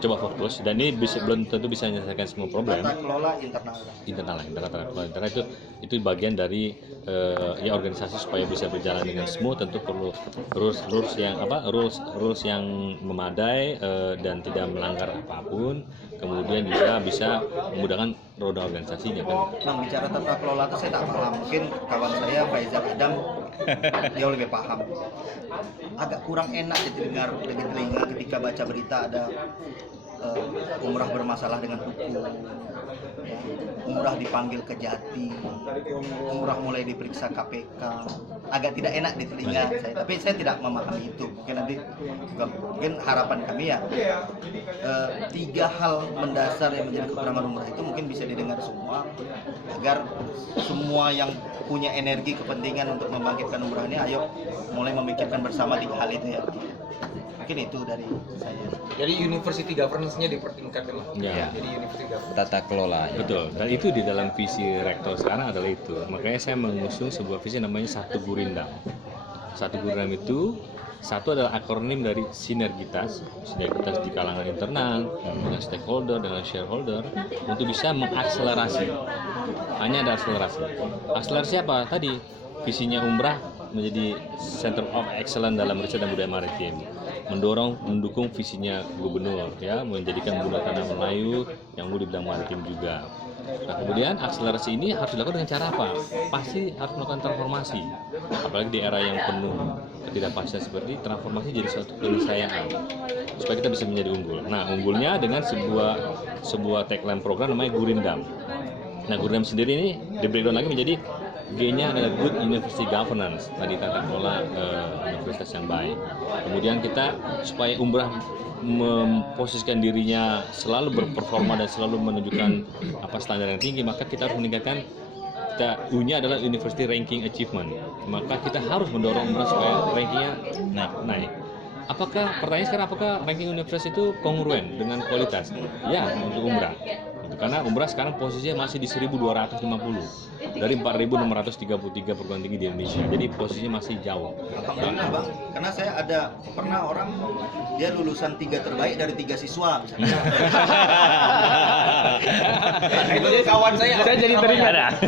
coba fokus dan ini belum tentu bisa menyelesaikan semua problem. Tata kelola internal. Tata kelola internal itu bagian dari ya organisasi supaya bisa berjalan dengan smooth tentu perlu rules yang memadai dan tidak melanggar apapun, kemudian juga bisa memudahkan roda organisasinya kan. Nah, bicara tata kelola itu saya tak paham. Mungkin kawan saya Faizal Adam jauh lebih paham. Agak kurang enak di telinga ketika baca berita ada umrah bermasalah dengan hukum, ya, umrah dipanggil ke Jati, umrah mulai diperiksa KPK. Agak tidak enak di telinga saya, tapi saya tidak memahami itu. Mungkin harapan kami ya 3 hal mendasar yang menjadi kekurangan umrah itu mungkin bisa didengar semua, agar semua yang punya energi kepentingan untuk membangkitkan umrah ini ayo mulai memikirkan bersama 3 hal itu ya. Mungkin itu dari saya. Jadi university governance-nya dipertingkatkan lah. Ya. Jadi university governance. Tata kelola. Betul, dan itu di dalam visi rektor sekarang adalah itu. Makanya saya mengusung sebuah visi namanya Satu Gurindam. Satu Gurindam itu satu adalah akronim dari sinergitas di kalangan internal, dengan stakeholder, dengan shareholder untuk bisa mengakselerasi. Hanya ada akselerasi. Akselerasi apa? Tadi visinya umrah menjadi center of excellence dalam riset dan budaya maritim. Mendukung visinya gubernur ya, menjadikan Bunda Tanah Melayu yang di bidang maritim juga. Nah, kemudian akselerasi ini harus dilakukan dengan cara apa? Pasti harus melakukan transformasi. Apalagi di era yang penuh ketidakpastian seperti ini, transformasi jadi suatu keniscayaan supaya kita bisa menjadi unggul. Nah, unggulnya dengan sebuah tagline program namanya Gurindam. Nah, Gurindam sendiri ini di breakdown lagi menjadi G-nya adalah Good University Governance, tadi tata kelola universitas yang baik. Kemudian kita supaya Umrah memposisikan dirinya selalu berperforma dan selalu menunjukkan standar yang tinggi, maka kita harus meningkatkan U-nya adalah University Ranking Achievement. Maka kita harus mendorong Umrah supaya rankingnya naik. Pertanyaan sekarang, apakah ranking universitas itu kongruen dengan kualitas? Ya, untuk Umrah. Karena Umrah sekarang posisinya masih di 1250 dari 4633 perguruan tinggi di Indonesia. Jadi posisinya masih jauh. Pernah bang, karena saya ada pernah orang dia lulusan 3 terbaik dari 3 siswa. Itu kawan saya jadi teringat.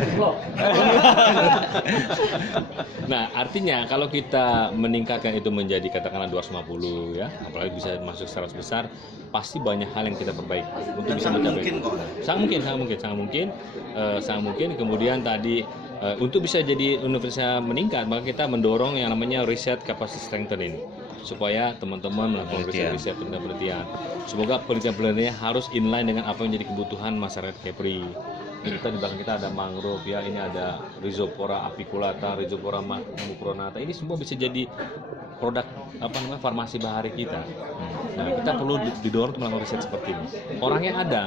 Nah, artinya kalau kita meningkatkan itu menjadi katakanlah 250 ya, apalagi bisa masuk 100 besar, pasti banyak hal yang kita perbaiki untuk bisa mencapai. Sangat mungkin. Kemudian tadi untuk bisa jadi universitas meningkat, maka kita mendorong yang namanya riset capacity strengthening supaya teman-teman melakukan riset penelitian. Semoga penelitian-penelitiannya harus inline dengan apa yang menjadi kebutuhan masyarakat Kepri. Kita di belakang kita ada mangrove ya, ini ada Rhizopora apiculata, Rhizopora mucronata. Ini semua bisa jadi produk farmasi bahari kita. Nah, kita perlu didorong untuk melakukan riset seperti ini. Orangnya ada,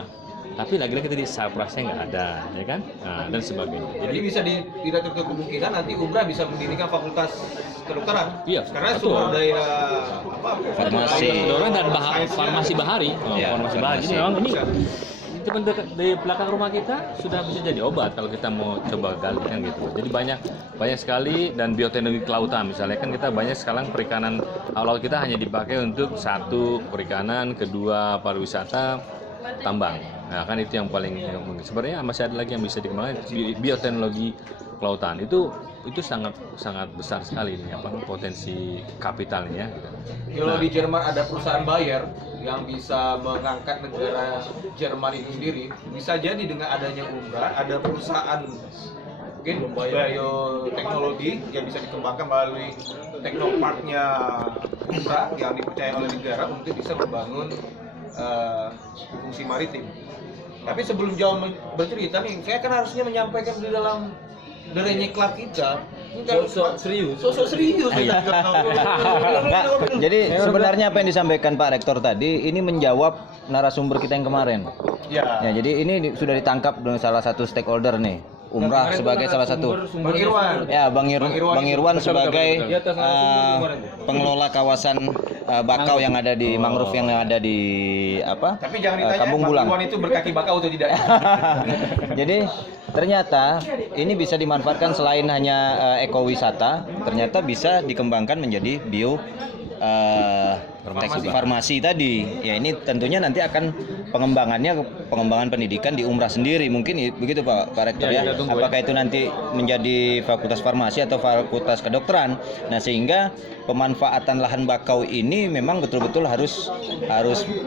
tapi lagi-lagi tadi saprasnya nggak ada, ya kan? Nah, dan sebagainya. Jadi bisa tidak tertutup kemungkinan nanti Umrah bisa mendirikan fakultas kedokteran. Iya, karena betul. sumber daya Farmasi. Kedokteran dan farmasi bahari. Farmasi bahari. Jadi memang ini di belakang rumah kita sudah bisa jadi obat kalau kita mau coba gali kan gitu. Jadi banyak sekali, dan bioteknologi kelautan misalnya kan kita banyak sekarang perikanan laut kita hanya dipakai untuk satu perikanan, kedua pariwisata, tambang. Nah, kan itu yang paling sebenarnya masih ada lagi yang bisa dikembangkan, bioteknologi kelautan. Itu sangat besar sekali ini potensi kapitalnya. Kalau di Jerman ada perusahaan Bayer yang bisa mengangkat negara Jerman itu sendiri, bisa jadi dengan adanya Umrah ada perusahaan mungkin bioteknologi yang bisa dikembangkan melalui teknoparknya Umrah yang dipercaya oleh negara untuk bisa membangun fungsi maritim. Tapi sebelum jauh bercerita nih, saya kan harusnya menyampaikan di dalam Derenye Club kita sosok serius. Jadi sebenarnya apa yang disampaikan Pak Rektor tadi ini menjawab narasumber kita yang kemarin. Ya. Ya, jadi ini sudah ditangkap dengan salah satu stakeholder nih. Umrah sebagai salah satu Bang Irwan. Ya, Bang Irwan sebagai pengelola kawasan bakau yang ada di mangrove yang ada di Tapi jangan ditanya Kampung Bang Bulang. Irwan itu berkaki bakau atau tidak. Jadi ternyata ini bisa dimanfaatkan selain hanya ekowisata, ternyata bisa dikembangkan menjadi farmasi tadi. Ya, ini tentunya nanti akan pengembangan pendidikan di Umrah sendiri, mungkin begitu Pak Rektor ya. Apakah itu nanti menjadi fakultas farmasi atau fakultas kedokteran. Nah, sehingga pemanfaatan lahan bakau ini memang betul-betul harus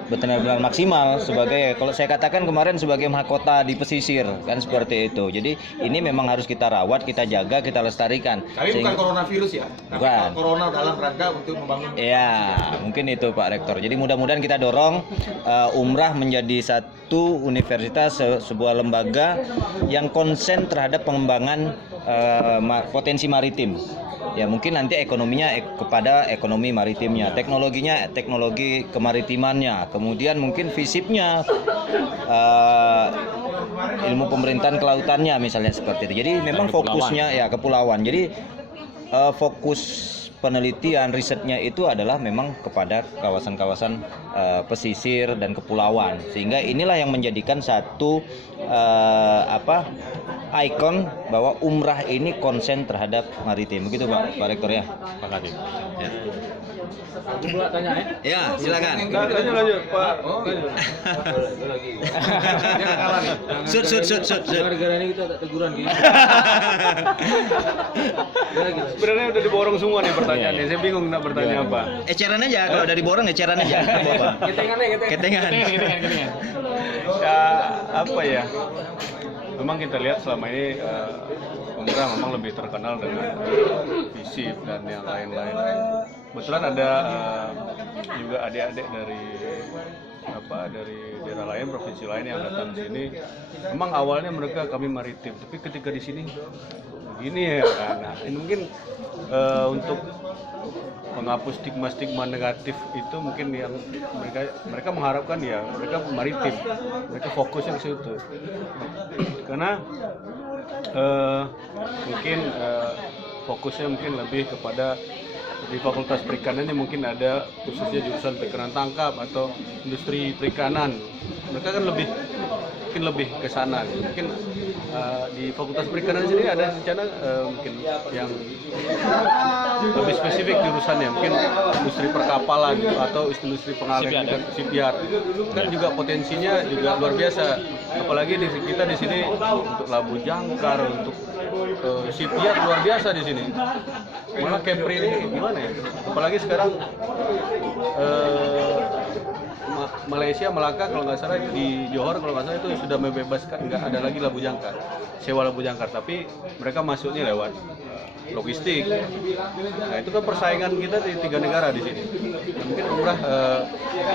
benar-benar maksimal sebagai, kalau saya katakan kemarin, sebagai mahkota di pesisir kan, seperti itu. Jadi ini memang harus kita rawat, kita jaga, kita lestarikan. Tapi bukan coronavirus ya. Bukan. Corona dalam rangka untuk membangun. Ya, mungkin itu Pak Rektor. Jadi mudah-mudahan kita dorong Umrah menjadi satu universitas, sebuah lembaga yang konsen terhadap pengembangan potensi maritim. Ya, mungkin nanti ekonominya kepada ekonomi maritimnya, teknologinya teknologi kemaritimannya, kemudian mungkin FISIP-nya ilmu pemerintahan kelautannya misalnya, seperti itu. Jadi memang fokusnya ya kepulauan. Jadi fokus penelitian risetnya itu adalah memang kepada kawasan-kawasan pesisir dan kepulauan, sehingga inilah yang menjadikan satu ikon bahwa Umrah ini konsen terhadap maritim. Begitu Pak Rektor ya. Pak Kadip. Ya. Aku pula tanya ya. Ya, silakan. Lanjut Pak. Sud. Gara-gara ini kita tak teguran gitu. Sebenarnya udah diborong semua nih pertanyaannya. Saya bingung nak bertanya apa. Eceran aja, kalau dari borong eceran aja. Ketengan. Ketengan. Ya, apa ya? memang kita lihat selama ini Umrah memang lebih terkenal dengan FISIP dan yang lain-lain. Kebetulan ada juga adik-adik dari daerah lain, provinsi lain yang datang di sini. Memang awalnya mereka kami maritim, tapi ketika di sini begini ya kan. Nah, ini mungkin untuk menghapus stigma-stigma negatif itu mungkin yang mereka mengharapkan ya mereka maritim, mereka fokusnya ke situ. Karena mungkin fokusnya mungkin lebih kepada di Fakultas Perikanannya mungkin ada khususnya jurusan perikanan tangkap atau industri perikanan. Mereka kan mungkin lebih ke sana. Mungkin di Fakultas Perikanan sendiri ada rencana mungkin yang lebih spesifik jurusannya, mungkin industri perkapalan atau industri pengalihan shipyard. Kan juga potensinya juga luar biasa. Apalagi kita di sini untuk labu jangkar, untuk shipyard luar biasa di sini. Malah Kepri ini gimana ya? Apalagi sekarang Malaysia, Melaka kalau nggak salah itu di Johor kalau nggak salah itu sudah membebaskan, nggak ada lagi labu jangkar, sewa labu jangkar, tapi mereka masuknya lewat logistik. Nah itu kan persaingan kita di 3 negara di sini. Mungkin Umrah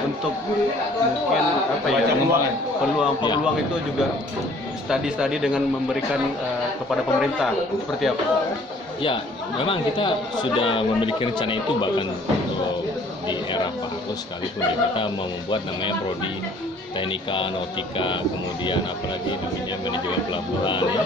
untuk mungkin peluang itu juga studi dengan memberikan kepada pemerintah seperti apa? Ya, memang kita sudah memiliki rencana itu bahkan untuk di era Pak Agus sekalipun ya, kita mau membuat namanya prodi teknika, nautika, kemudian apalagi namanya manajemen pelabuhan ya.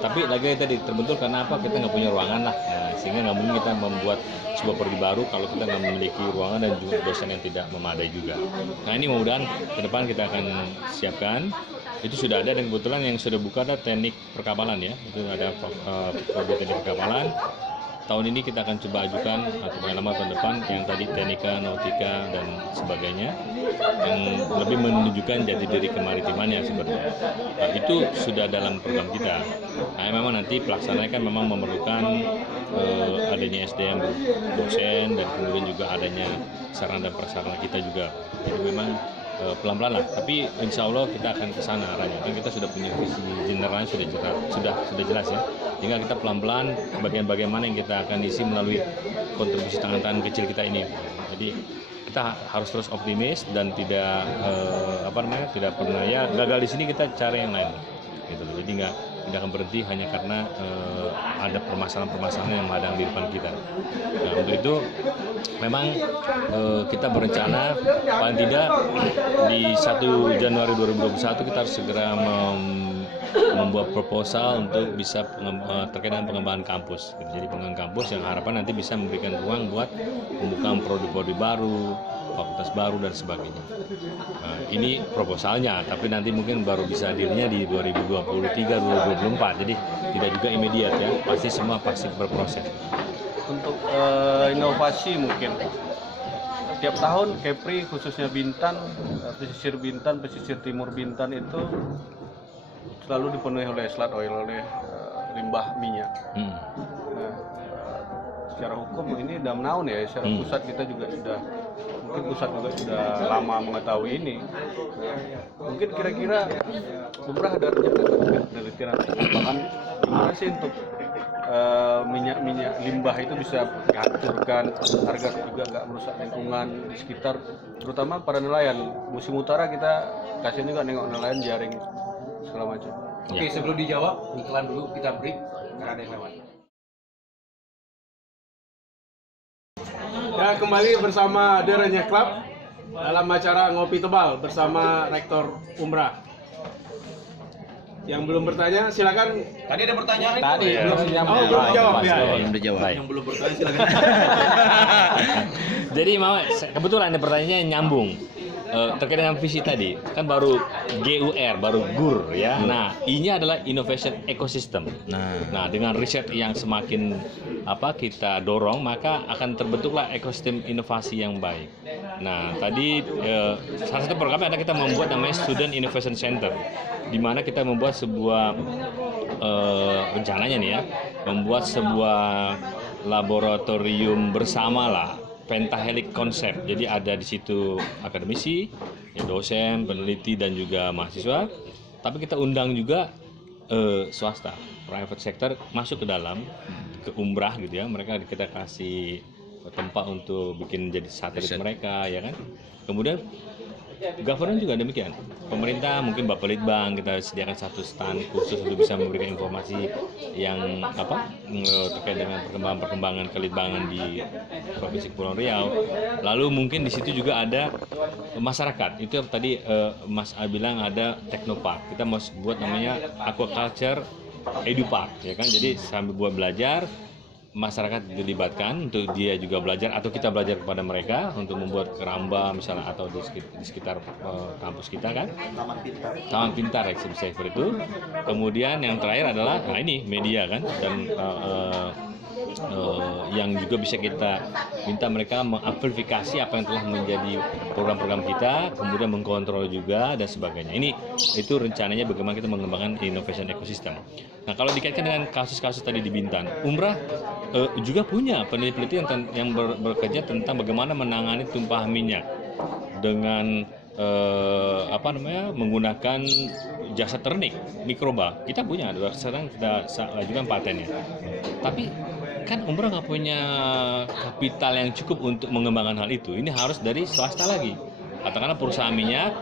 Tapi lagi tadi terbentur karena apa? Kita nggak punya ruangan lah, sehingga nggak mungkin kita membuat sebuah prodi baru kalau kita nggak memiliki ruangan dan juga dosen yang tidak memadai juga. Nah ini mudah-mudahan ke depan kita akan siapkan. Itu sudah ada dan kebetulan yang sudah buka ada teknik perkapalan ya, itu ada prodi teknik perkapalan. Tahun ini kita akan coba ajukan atau paling lama tahun depan yang tadi teknika, nautika dan sebagainya yang lebih menunjukkan jati diri kemaritimannya sebenarnya. Nah, itu sudah dalam program kita. Nah, memang nanti pelaksananya kan memang memerlukan adanya SDM dosen dan kemudian juga adanya sarana dan prasarana kita juga. Jadi memang pelan-pelan lah, tapi insya Allah kita akan ke sana arahnya. Kan kita sudah punya visi generalnya sudah jelas ya. Tinggal kita pelan-pelan bagian-bagian mana yang kita akan isi melalui kontribusi tangan-tangan kecil kita ini. Jadi kita harus terus optimis dan tidak tidak pernah ya gagal di sini kita cari yang lain. Gitu. Jadi nggak akan berhenti hanya karena ada permasalahan-permasalahan yang menghadang di depan kita. Nah, untuk itu memang kita berencana paling tidak di 1 Januari 2021 kita harus segera membuat proposal untuk bisa terkait dengan pengembangan kampus. Jadi pengembangan kampus yang harapan nanti bisa memberikan ruang buat pembukaan prodi-prodi baru, fakultas baru dan sebagainya. Nah, ini proposalnya, tapi nanti mungkin baru bisa hadirnya di 2023-2024. Jadi tidak juga imediat ya, pasti semua pasti berproses. Untuk inovasi mungkin tiap tahun Kepri khususnya Bintan, pesisir timur Bintan itu selalu dipenuhi oleh slot oil, oleh limbah minyak. Nah, secara hukum ini udah menaun ya, secara pusat kita juga sudah lama mengetahui ini. Mungkin kira-kira Umrah ada rencana penelitian pengembangan gimana sih untuk minyak limbah itu bisa diaturkan harga juga nggak merusak lingkungan di sekitar, terutama para nelayan. Musim utara kita kasihan juga nengok nelayan jaring segala macam. Oke, sebelum dijawab, iklan dulu kita break karena ada yang lewat. Ya, kembali bersama The Renyah Club dalam acara Ngopi Tebal bersama Rektor Umrah. Yang belum bertanya silakan. Tadi ada pertanyaan Tadi itu. belum dijawab. Belum dijawab ya. Belum dijawab. Yang belum bertanya silakan. Jadi mau kebetulan ada pertanyaannya nyambung. Terkait dengan visi tadi, kan baru GUR, baru GUR ya. Nah, I-nya adalah Innovation Ecosystem. Nah, dengan riset yang semakin kita dorong, maka akan terbentuklah ekosistem inovasi yang baik. Nah, tadi salah satu programnya ada kita membuat namanya Student Innovation Center, di mana kita membuat sebuah rencananya nih ya, membuat sebuah laboratorium bersama lah. Pentahelix konsep, jadi ada di situ akademisi, ya dosen, peneliti dan juga mahasiswa. Tapi kita undang juga swasta, private sector masuk ke dalam ke umrah gitu ya. Mereka kita kasih tempat untuk bikin jadi satelit mereka ya kan. Kemudian government juga demikian. Pemerintah mungkin Bapelitbang kita sediakan satu stand khusus untuk bisa memberikan informasi yang terkait dengan perkembangan kelitbangan di Provinsi Kepulauan Riau. Lalu mungkin di situ juga ada masyarakat. Itu tadi Mas A bilang ada teknopark. Kita mau buat namanya aquaculture edupark ya kan. Jadi sambil buat belajar masyarakat dilibatkan untuk dia juga belajar atau kita belajar kepada mereka untuk membuat keramba misalnya atau di sekitar kampus kita kan, taman pintar ya bisa seperti itu. Kemudian yang terakhir adalah ini media kan, dan yang juga bisa kita minta mereka mengamplifikasi apa yang telah menjadi program-program kita, kemudian mengkontrol juga dan sebagainya. Itu rencananya bagaimana kita mengembangkan innovation ecosystem. Nah, kalau dikaitkan dengan kasus-kasus tadi di Bintan, Umrah juga punya peneliti yang bekerja tentang bagaimana menangani tumpahan minyak dengan menggunakan jasa ternik mikroba. Kita punya, sekarang kita ajukan patennya. Tapi kan Umrah nggak punya kapital yang cukup untuk mengembangkan hal itu. Ini harus dari swasta lagi. Katakanlah perusahaan minyak,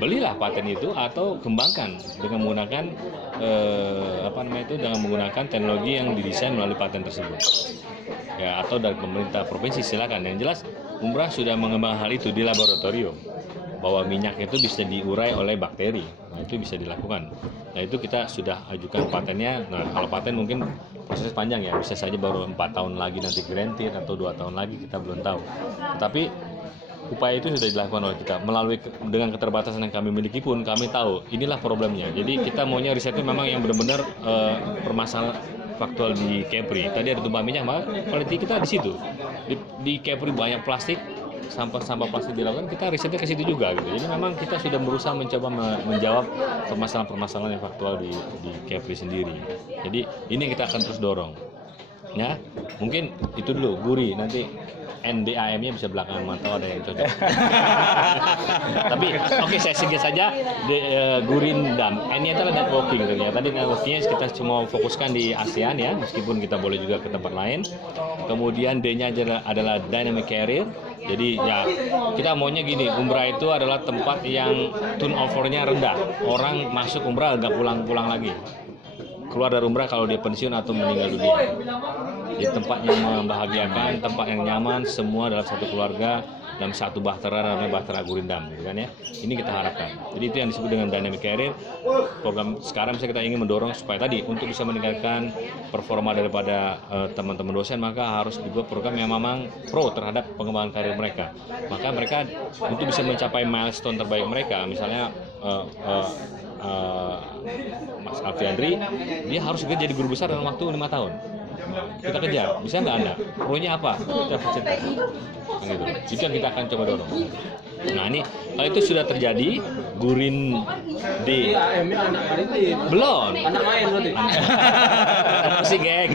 belilah paten itu atau kembangkan dengan menggunakan dengan menggunakan teknologi yang didesain melalui paten tersebut. Ya, atau dari pemerintah provinsi silakan. Yang jelas Umrah sudah mengembangkan hal itu di laboratorium, bahwa minyak itu bisa diurai oleh bakteri. Nah, itu bisa dilakukan. Nah, itu kita sudah ajukan patennya. Nah, kalau paten mungkin proses panjang ya, bisa saja baru 4 tahun lagi nanti granted atau 2 tahun lagi, kita belum tahu. Tapi upaya itu sudah dilakukan oleh kita melalui dengan keterbatasan yang kami miliki pun kami tahu inilah problemnya. Jadi kita maunya risetnya memang yang benar-benar permasalahan faktual di Kepri. Tadi ada tumpahan minyak, maka peneliti kita di situ. Di Kepri banyak plastik, sampah plastik dilakukan, kita risetnya ke situ juga gitu. Jadi memang kita sudah berusaha mencoba menjawab permasalahan-permasalahan yang faktual di Kepri sendiri. Jadi ini kita akan terus dorong. Ya, mungkin itu dulu Guri, nanti NDAM-nya bisa belakangan, mantau ada yang cocok. Tapi oke, saya singgah saja Gurindam. Ini adalah networking ternyata. Tadi networkingnya kita cuma fokuskan di ASEAN ya, meskipun kita boleh juga ke tempat lain. Kemudian D-nya adalah dynamic career. Jadi ya kita maunya gini, Umrah itu adalah tempat yang turnover-nya rendah. Orang masuk Umrah nggak pulang-pulang lagi. Keluar dari Umrah kalau dia pensiun atau meninggal dunia. Di tempat yang membahagiakan, tempat yang nyaman, semua dalam satu keluarga, dalam satu bahtera, namanya bahtera Gurindam, gitu kan ya. Ini kita harapkan. Jadi itu yang disebut dengan dynamic career. Program sekarang bisa kita ingin mendorong supaya tadi untuk bisa meningkatkan performa daripada teman-teman dosen, maka harus dibuat program yang memang pro terhadap pengembangan karir mereka. Maka mereka untuk bisa mencapai milestone terbaik mereka, misalnya Mas Alfiandri, dia harus jadi guru besar dalam waktu 5 tahun. Kita kejar, bisa nggak Anda? Pro-nya apa? Kita fasilitasi. Gitu. Itu yang kita akan coba dorong. Nah ini, kalau itu sudah terjadi, Gurin D. AM-nya anak maritim. Belum. Anak main berarti. Anak musik, geng.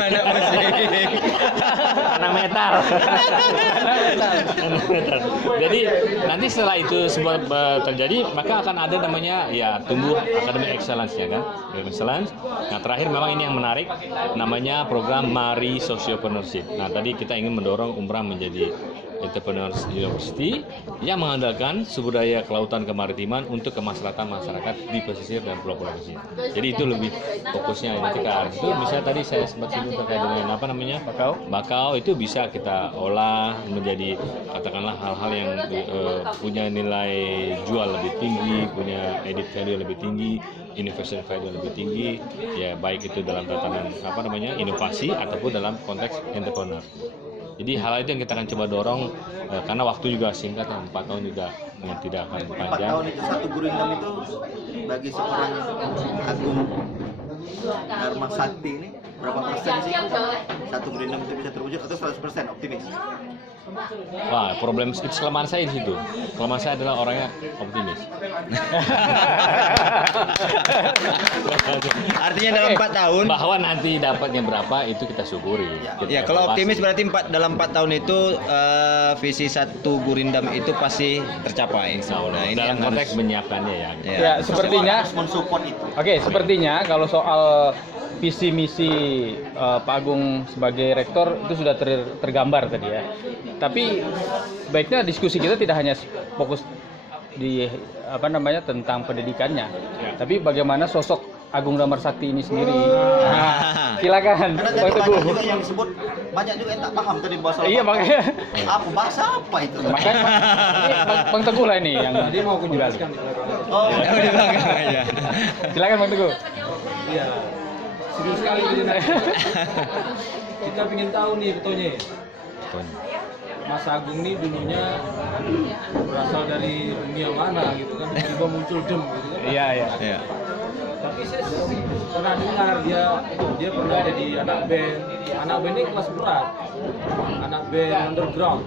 Anak metal. Jadi nanti setelah itu semua terjadi, maka akan ada namanya ya tumbuh Academic Excellence ya kan, Excellence. Nah terakhir memang ini yang menarik, namanya program Mari Sociopreneurship. Nah tadi kita ingin mendorong Umrah menjadi Entrepreneurs University yang mengandalkan sumber daya kelautan kemaritiman untuk kemaslahatan masyarakat di pesisir dan pulau-pulau kecil. Jadi itu lebih fokusnya kan. Itu bisa tadi saya sempat singgung terkait dengan apa namanya bakau itu bisa kita olah menjadi katakanlah hal-hal yang punya nilai jual lebih tinggi, punya edit value lebih tinggi, innovation value lebih tinggi, ya baik itu dalam tatanan apa namanya inovasi ataupun dalam konteks entrepreneur. Jadi hal itu yang kita akan coba dorong karena waktu juga singkat, 4 tahun juga yang tidak akan 4 panjang. tahun itu satu Gurindam itu bagi seorang Agung Dharma Sakti ini berapa persen sih satu Gurindam itu bisa terwujud atau 100% optimis? Wah, problem itu kelemahan saya di situ. Kelemahan saya adalah orangnya optimis. Artinya dalam 4 tahun. Bahwa nanti dapatnya berapa itu kita syukuri. Kita Ya, kalau evaluasi. optimis berarti dalam 4 tahun itu visi 1 Gurindam itu pasti tercapai. Insya Allah. Nah, ini Dalam yang konteks harus- menyiapkannya ya. Ya, sepertinya mensupport itu. Oke, sepertinya kalau soal visi misi Pak Agung sebagai rektor itu sudah tergambar tadi ya. Tapi baiknya diskusi kita tidak hanya fokus di tentang pendidikannya, tapi bagaimana sosok Agung Damar Sakti ini sendiri. Nah, silakan, Karena Bang tadi Teguh. banyak juga yang disebut, banyak juga yang tak paham tadi bahasa Iya, lokal. makanya. Apa bahasa apa itu? Makanya ini Bang Teguh lah ini yang Tadi mau aku jelaskan. Oh, Ya, di belakang aja. Silakan Bang Teguh. Iya. Serius sekali gitu. Kita ingin tahu nih betulnya. Mas Agung nih dulunya berasal dari dunia mana gitu kan, tiba-tiba muncul dem gitu kan. Iya, iya. Ya. Tapi saya pernah dengar dia pernah jadi anak band. Anak band ini kelas berat. Anak band underground.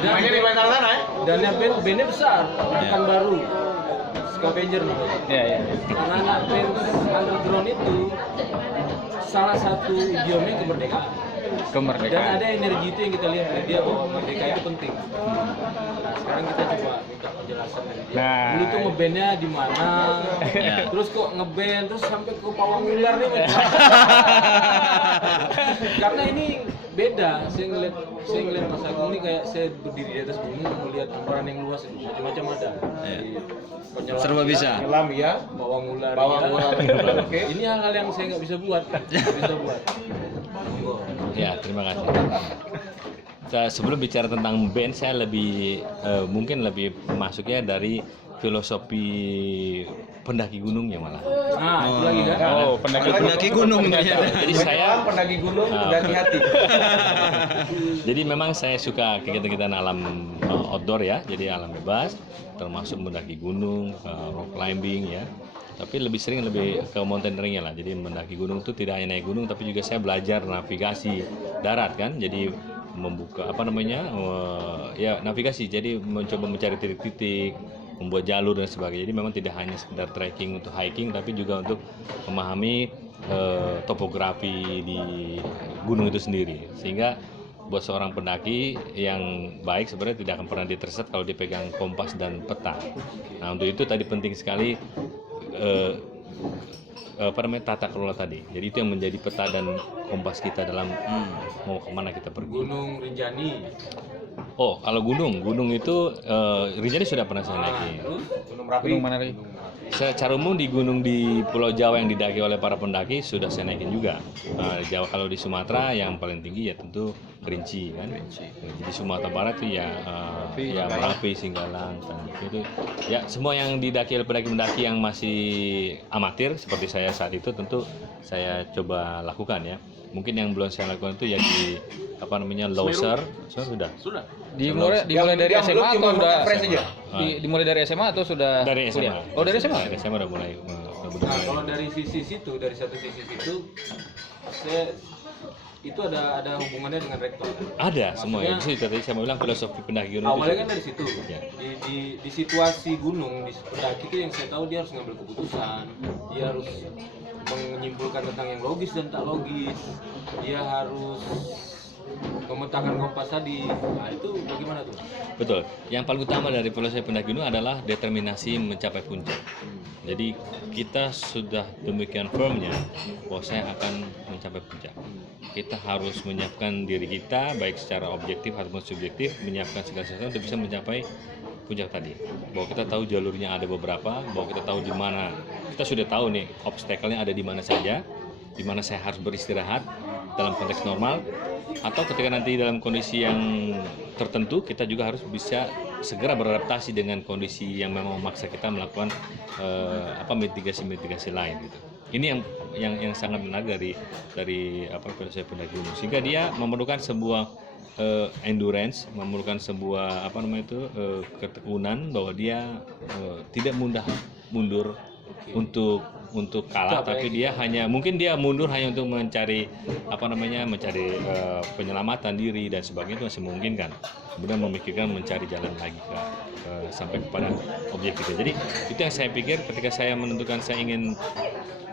Mainnya di bawah tanah ya? Dan bandnya besar, bukan baru. Scavenger namanya. Iya, iya. Karena anak band underground itu salah satu idiomnya kemerdekaan. Dan Kemerdekaan. ada energi itu yang kita lihat dari dia bahwa merdeka itu penting. Nah, sekarang kita coba minta penjelasan dari dia. Nah. Dulu tuh ngebandnya di mana? Terus kok ngeband terus sampai ke pawang ular nih. Karena ini beda. Saya ngeliat Mas Agung ini kayak saya berdiri di atas gunung melihat hamparan yang luas itu macam-macam ada. Dari penyelam Serba ya, bisa. Nyelam ya, bawang ular. Bawang ya. ular. Oke. Ini hal-hal yang saya nggak bisa buat. Nggak bisa buat. Monggo. Ya, terima kasih. Sebelum bicara tentang band, saya mungkin lebih masuknya dari filosofi pendaki gunungnya malah. Nah, itu lagi kan? Oh, Pendaki gunung ternyata. Jadi saya pendaki gunung, pendaki hati. Jadi memang saya suka kegiatan-kegiatan alam outdoor ya, jadi alam bebas, termasuk mendaki gunung, rock climbing ya. Tapi lebih ke mountaineering lah. Jadi mendaki gunung itu tidak hanya naik gunung, tapi juga saya belajar navigasi darat kan. Jadi membuka ya navigasi. Jadi mencoba mencari titik-titik, membuat jalur dan sebagainya. Jadi memang tidak hanya sekedar trekking untuk hiking, tapi juga untuk memahami topografi di gunung itu sendiri. Sehingga buat seorang pendaki yang baik sebenarnya tidak akan pernah tersesat kalau dipegang kompas dan peta. Nah untuk itu tadi penting sekali tata kelola tadi. Jadi itu yang menjadi peta dan kompas kita dalam mau kemana kita pergi. Gunung Rinjani. Oh, kalau gunung itu Rinjani sudah pernah saya naiki. Terus Gunung Merapi. Gunung mana lagi? Secara umum di gunung di Pulau Jawa yang didaki oleh para pendaki sudah saya naikin juga. Di Jawa, kalau di Sumatera yang paling tinggi ya tentu Kerinci kan. Jadi Sumatera Barat itu ya Merapi, Singgalang, dan itu ya semua yang didaki oleh pendaki-pendaki yang masih amatir seperti saya saat itu tentu saya coba lakukan ya. Mungkin yang belum saya lakukan itu ya di Leuser sudah. Dimulai dari yang SMA belum atau cuma sudah fresh aja? dimulai dari SMA atau sudah Dari SMA. kuliah? Oh, dari SMA. Dari SMA udah mulai. Nah, kalau dari sisi situ, dari satu sisi situ, itu ada hubungannya dengan rektor. Ada semua ya. Maksudnya, Di situ tadi saya mau bilang filosofi pendaki gunung awalnya itu. kan dari situ. Ya. Di situasi gunung, di pendaki itu yang saya tahu dia harus ngambil keputusan, dia harus menyimpulkan tentang yang logis dan tak logis, dia harus memetakan kompas tadi. Nah itu bagaimana tuh? Betul. Yang paling utama dari filosofi pendaki gunung adalah determinasi mencapai puncak. Jadi kita sudah demikian firmnya bahwa saya akan mencapai puncak. Kita harus menyiapkan diri kita baik secara objektif ataupun subjektif, menyiapkan segala sesuatu untuk bisa mencapai puncak tadi. Bahwa kita tahu jalurnya ada beberapa, bahwa kita tahu di mana. Kita sudah tahu nih obstacle-nya ada di mana saja, di mana saya harus beristirahat dalam konteks normal, atau ketika nanti dalam kondisi yang tertentu kita juga harus bisa segera beradaptasi dengan kondisi yang memang memaksa kita melakukan mitigasi lain gitu. Ini yang sangat menarik dari filosofi pendaki gunung, sehingga dia memerlukan sebuah endurance, memerlukan sebuah ketekunan bahwa dia tidak mudah mundur untuk kalah, tapi dia hanya mungkin dia mundur hanya untuk mencari mencari penyelamatan diri dan sebagainya, itu masih mungkin kan. Kemudian memikirkan mencari jalan lagi sampai kepada objek kita. Jadi itu yang saya pikir ketika saya menentukan saya ingin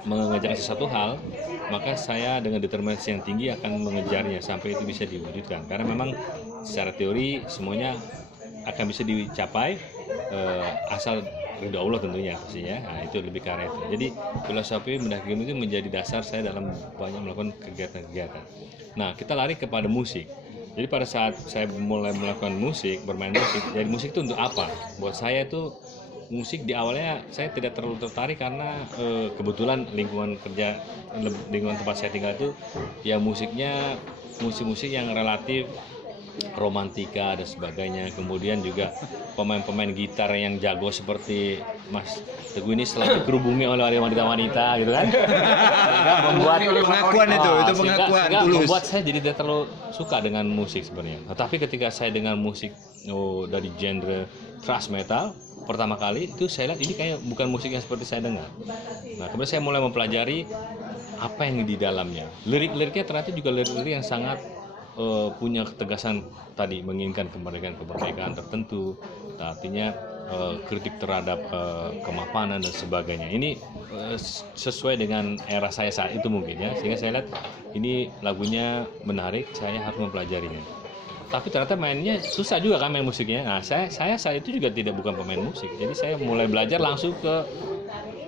mengejar sesuatu hal, maka saya dengan determinasi yang tinggi akan mengejarnya sampai itu bisa diwujudkan. Karena memang secara teori semuanya akan bisa dicapai asal ridho Allah tentunya pastinya. Nah, itu lebih ke arah itu. Jadi filosofi mendaki gunung itu menjadi dasar saya dalam banyak melakukan kegiatan-kegiatan. Nah, kita lari kepada musik. Jadi pada saat saya mulai melakukan musik, bermain musik, jadi musik itu untuk apa? Buat saya itu musik di awalnya saya tidak terlalu tertarik karena kebetulan lingkungan kerja, lingkungan tempat saya tinggal itu ya musiknya musik-musik yang relatif romantika dan sebagainya. Kemudian juga pemain-pemain gitar yang jago seperti Mas Teguh ini selalu dikerubungi oleh wanita-wanita gitu kan. Membuat pengakuan itu pengakuan tulus. Membuat saya jadi tidak terlalu suka dengan musik sebenarnya. Tapi ketika saya dengan musik dari genre thrash metal pertama kali itu saya lihat ini kayak bukan musik yang seperti saya dengar. Nah, kemudian saya mulai mempelajari apa yang di dalamnya. Lirik-liriknya ternyata juga lirik-lirik yang sangat punya ketegasan tadi, menginginkan kemerdekaan tertentu, artinya kritik terhadap kemapanan dan sebagainya. Ini sesuai dengan era saya saat itu mungkin ya, sehingga saya lihat ini lagunya menarik, saya harus mempelajarinya. Tapi ternyata mainnya susah juga kan main musiknya. Nah, saya saat itu juga bukan pemain musik, jadi saya mulai belajar langsung ke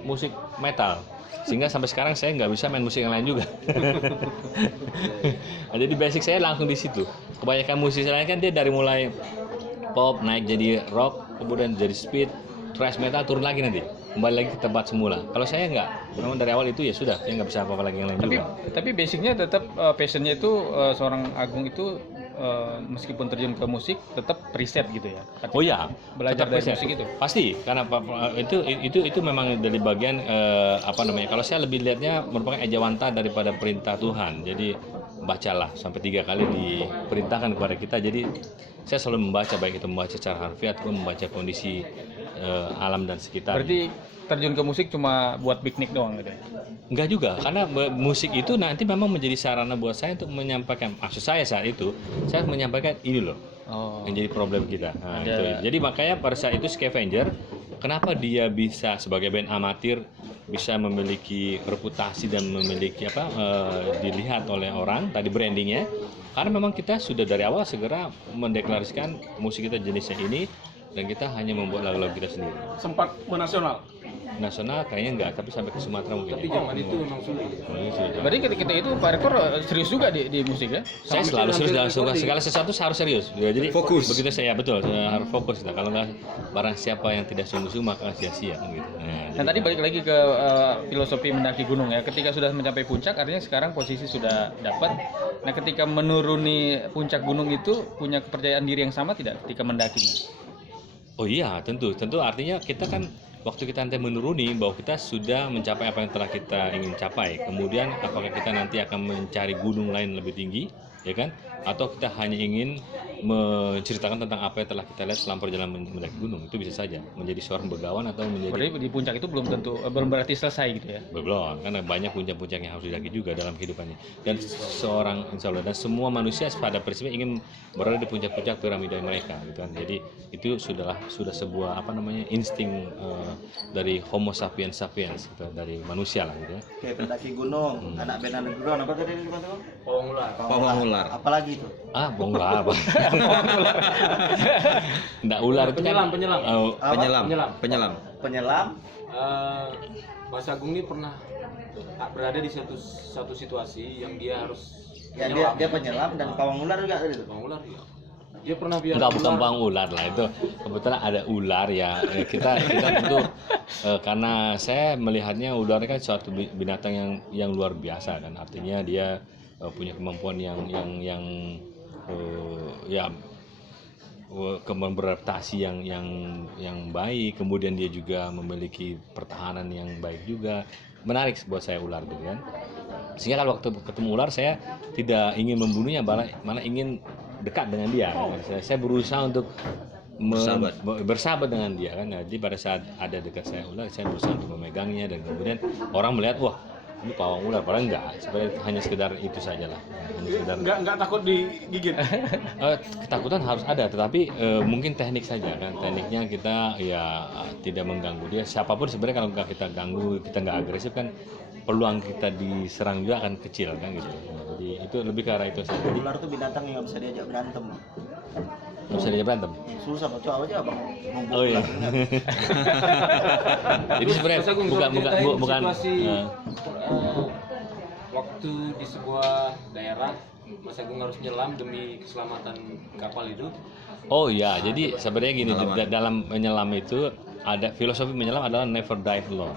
musik metal. Sehingga sampai sekarang saya nggak bisa main musik yang lain juga. Nah, jadi basic saya langsung di situ. Kebanyakan musisi lain kan dia dari mulai pop naik jadi rock, kemudian jadi speed, thrash metal, turun lagi nanti kembali lagi ke tempat semula. Kalau saya nggak, memang dari awal itu ya sudah, saya nggak bisa apa-apa lagi yang lain juga. Tapi basicnya tetap passionnya itu seorang Agung itu meskipun terjun ke musik tetap riset gitu ya. Oh ya, belajar dari musik itu. Pasti, karena itu memang dari bagian kalau saya lebih lihatnya merupakan ejawanta daripada perintah Tuhan. Jadi bacalah sampai 3 kali diperintahkan kepada kita. Jadi saya selalu membaca, baik itu membaca secara harfiah ataupun membaca kondisi alam dan sekitar. Berarti terjun ke musik cuma buat piknik doang gitu ya? Enggak juga, karena musik itu nanti memang menjadi sarana buat saya untuk menyampaikan, maksud saya saat itu, saya menyampaikan ini loh, yang jadi problem kita. Nah, itu. Jadi makanya pada saat itu Scavenger, kenapa dia bisa sebagai band amatir bisa memiliki reputasi dan memiliki dilihat oleh orang, tadi brandingnya, karena memang kita sudah dari awal segera mendeklarasikan musik kita jenisnya ini, dan kita hanya membuat lagu-lagu kita sendiri. Sempat menasional. Nasional kayaknya enggak, tapi sampai ke Sumatera mungkin. Tapi zaman itu memang sulit. Berarti ketika itu Pak Rektor serius juga di musik ya? Saya selalu serius dalam segala sesuatu harus serius. Ya, jadi fokus. Begitu saya harus fokus. Nah, kalau nggak, barang siapa yang tidak sungguh-sungguh maka sia-sia gitu. Nah, tadi balik lagi ke filosofi mendaki gunung ya. Ketika sudah mencapai puncak, artinya sekarang posisi sudah dapat. Nah, ketika menuruni puncak gunung itu punya kepercayaan diri yang sama tidak ketika mendakinya? Oh iya, tentu artinya kita kan waktu kita nanti menuruni bahwa kita sudah mencapai apa yang telah kita ingin capai. Kemudian apakah kita nanti akan mencari gunung lain lebih tinggi, ya kan? Atau kita hanya ingin menceritakan tentang apa yang telah kita lihat selama perjalanan mendaki gunung, itu bisa saja menjadi seorang begawan atau menjadi. Berarti di puncak itu belum berarti selesai gitu ya? Belum, karena banyak puncak-puncak yang harus didaki juga dalam kehidupannya. Dan seorang insya Allah dan semua manusia pada prinsipnya ingin berada di puncak-puncak piramida mereka, gitu kan. Jadi itu sudah sebuah insting dari Homo sapiens sapiens, gitu, dari manusia lah, gitu ya. Kayak pendaki gunung, anak band underground apa tadi teman-teman? Pawang ular. Apalagi itu? Bong ular apa? Nggak ular itu kan Penyelam. Mas Agung ini pernah berada di satu situasi yang dia harus Dia penyelam dan pawang ular juga tadi itu. Pawang ular ya. Dia pernah biar bukan pawang ular lah itu. Kebetulan ada ular ya. Kita tentu karena saya melihatnya ular kan suatu binatang yang luar biasa kan. Artinya dia punya kemampuan yang kemampuan beradaptasi yang baik, kemudian dia juga memiliki pertahanan yang baik juga. Menarik buat saya ular gitu kan. Sehingga kalau waktu ketemu ular saya tidak ingin membunuhnya, malah ingin dekat dengan dia. Saya berusaha untuk bersahabat dengan dia kan. Jadi pada saat ada dekat saya ular, saya berusaha untuk memegangnya dan kemudian orang melihat wah ini pawang ular, padahal enggak, sebenarnya hanya sekedar itu saja lah. Hanya sekedar Nggak takut digigit. ketakutan harus ada, tetapi mungkin teknik saja kan. Tekniknya kita ya tidak mengganggu dia. Siapapun sebenarnya kalau nggak kita ganggu, kita nggak agresif kan, peluang kita diserang juga akan kecil kan gitu. Jadi itu lebih ke arah itu saja. Jadi Ular tuh binatang yang nggak bisa diajak berantem. nggak bisa diajak berantem. Susah, coba aja abang ngumpul. Oh iya. Jadi sebenarnya Mas Agung, bukan bisa ceritain bukan situasi waktu di sebuah daerah Mas Agung harus nyelam demi keselamatan kapal itu. oh iya, jadi sebenarnya gini, dalam menyelam itu ada filosofi menyelam adalah never dive alone.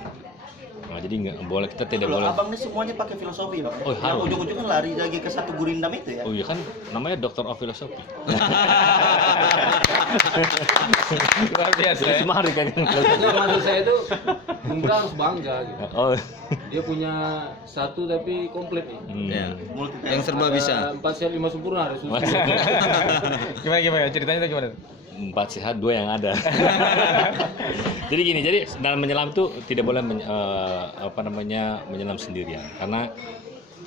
Nah, jadi nggak boleh, kita tidak Kalau boleh. abang ini semuanya pakai filosofi, bang. Oh, Yang harus. ujung-ujungnya lari lagi ke satu gurindam itu ya. Oh iya kan, namanya Doctor of Philosophy. Luar biasa. Jadi semari kan. Maksud saya itu umrah harus bangga gitu. Oh. Dia punya satu tapi komplit nih. Ya. Multi Yang serba bisa. 4 sehat 5 sempurna ada susah. Gimana ceritanya itu gimana? 4 sehat 2 yang ada. Jadi gini, jadi dalam menyelam tuh tidak boleh menyelam sendirian, karena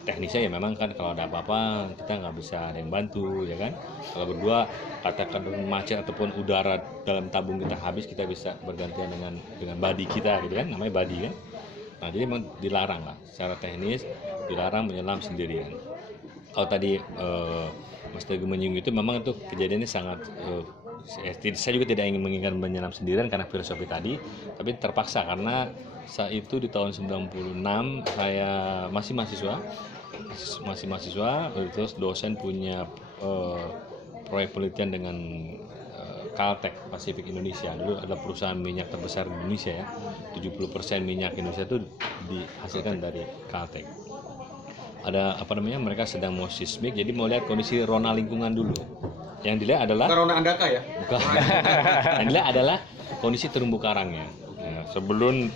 teknisnya ya memang kan kalau ada apa-apa kita nggak bisa ada yang bantu ya kan. Kalau berdua katakan macet ataupun udara dalam tabung kita habis, kita bisa bergantian dengan body kita gitu kan, namanya body kan. Nah jadi memang dilarang lah secara teknis, dilarang menyelam sendirian. Kalau tadi Mas Teguh menyinggung itu, memang itu kejadiannya sangat saya juga tidak ingin menginginkan menyelam sendirian karena filosofi tadi, tapi terpaksa karena saat itu di tahun 96 saya masih mahasiswa, terus dosen punya proyek penelitian dengan Caltech Pacific Indonesia. Dulu adalah perusahaan minyak terbesar di Indonesia ya. 70% minyak Indonesia itu dihasilkan dari Caltech. Ada mereka sedang mau seismik, jadi mau lihat kondisi rona lingkungan dulu. Yang dilihat adalah Corona Andaka ya? bukan. Yang dilihat adalah kondisi terumbu karangnya. Ya, sebelum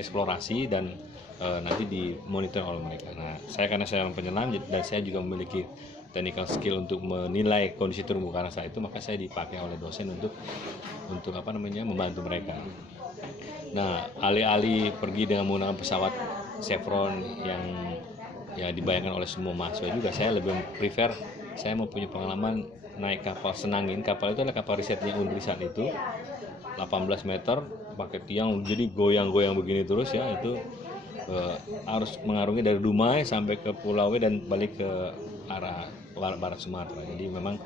eksplorasi dan nanti dimonitor oleh mereka. Nah, karena saya orang penyelam dan saya juga memiliki technical skill untuk menilai kondisi terumbu karang saat itu, maka saya dipakai oleh dosen untuk membantu mereka. Nah, alih-alih pergi dengan menggunakan pesawat Chevron yang ya dibayangkan oleh semua mahasiswa juga, saya lebih prefer, saya mau punya pengalaman naik kapal Senangin. Kapal itu adalah kapal risetnya Unri saat itu, 18 meter, pakai tiang, jadi goyang-goyang begini terus ya. Itu harus mengarungi dari Dumai sampai ke Pulau W dan balik ke arah barat Sumatera. Jadi memang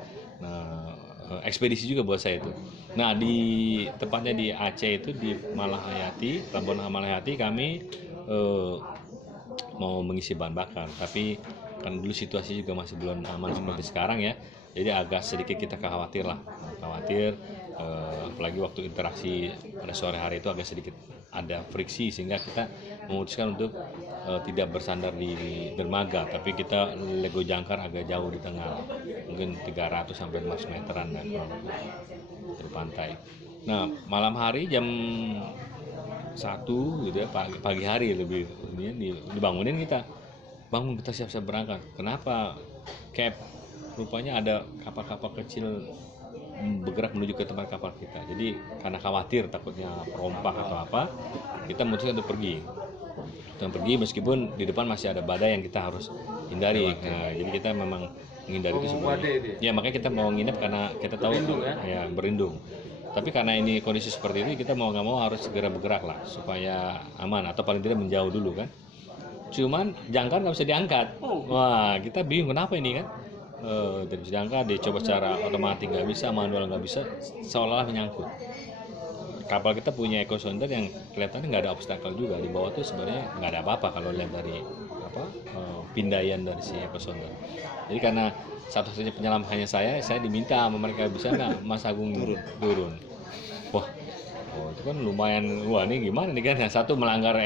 ekspedisi juga buat saya itu. Nah, tepatnya di Aceh itu, di Malahayati, Pelabuhan Malahayati, kami mau mengisi bahan bakar, tapi kan dulu situasi juga masih belum aman seperti sekarang ya, jadi agak sedikit kita khawatir, apalagi waktu interaksi pada sore hari itu agak sedikit ada friksi, sehingga kita memutuskan untuk tidak bersandar di dermaga, tapi kita lego jangkar agak jauh di tengah, mungkin 300 sampai 500 meteran dari pantai. Nah, malam hari jam 1 gitu ya, pagi hari lebih dibangunin kita siap-siap berangkat. Kenapa? Rupanya ada kapal-kapal kecil bergerak menuju ke tempat kapal kita. Jadi karena khawatir takutnya perompak atau apa, kita memutuskan untuk pergi. Meskipun di depan masih ada badai yang kita harus hindari. Nah, jadi kita memang menghindari itu sebenarnya. Ya, makanya kita mau nginep karena kita tahu berlindung. Tapi karena ini kondisi seperti ini, kita mau nggak mau harus segera bergerak lah supaya aman, atau paling tidak menjauh dulu kan. Cuman jangkar nggak bisa diangkat. Wah, kita bingung kenapa ini kan. Tidak bisa diangkat, dicoba secara otomatis nggak bisa, manual nggak bisa, seolah-olah menyangkut. Kapal kita punya eco sounder yang kelihatannya nggak ada obstacle juga, di bawah tuh sebenarnya nggak ada apa-apa kalau lihat dari pindaian dari si eco sounder. Jadi karena satu-satunya penyelam hanya saya diminta sama mereka, bisa nggak Mas Agung turun. Wah, itu kan lumayan, wah ini gimana nih kan, yang satu melanggar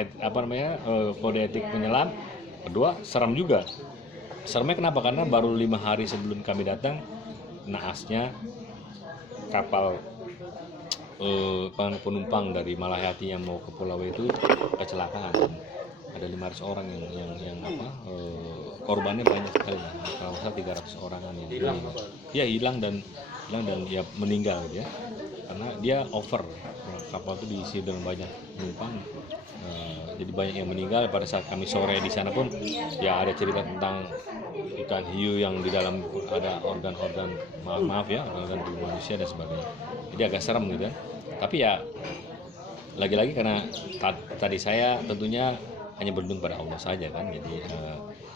kode etik penyelam, kedua serem juga. Seremnya kenapa? Karena baru 5 hari sebelum kami datang, naasnya kapal penumpang dari Malahayati yang mau ke Pulau itu kecelakaan. ada 500 orang yang korbannya banyak sekali, kalau nggak salah 300 orangan yang hilang dan ya meninggal gitu ya, karena dia over, kapal itu diisi dengan banyak penumpang, jadi banyak yang meninggal. Pada saat kami sore di sana pun ya ada cerita tentang ikan hiu yang di dalam ada organ-organ maaf ya, organ tubuh manusia dan sebagainya, jadi agak serem gitu ya. Tapi ya lagi-lagi karena tadi saya tentunya hanya berlindung pada Allah saja kan, jadi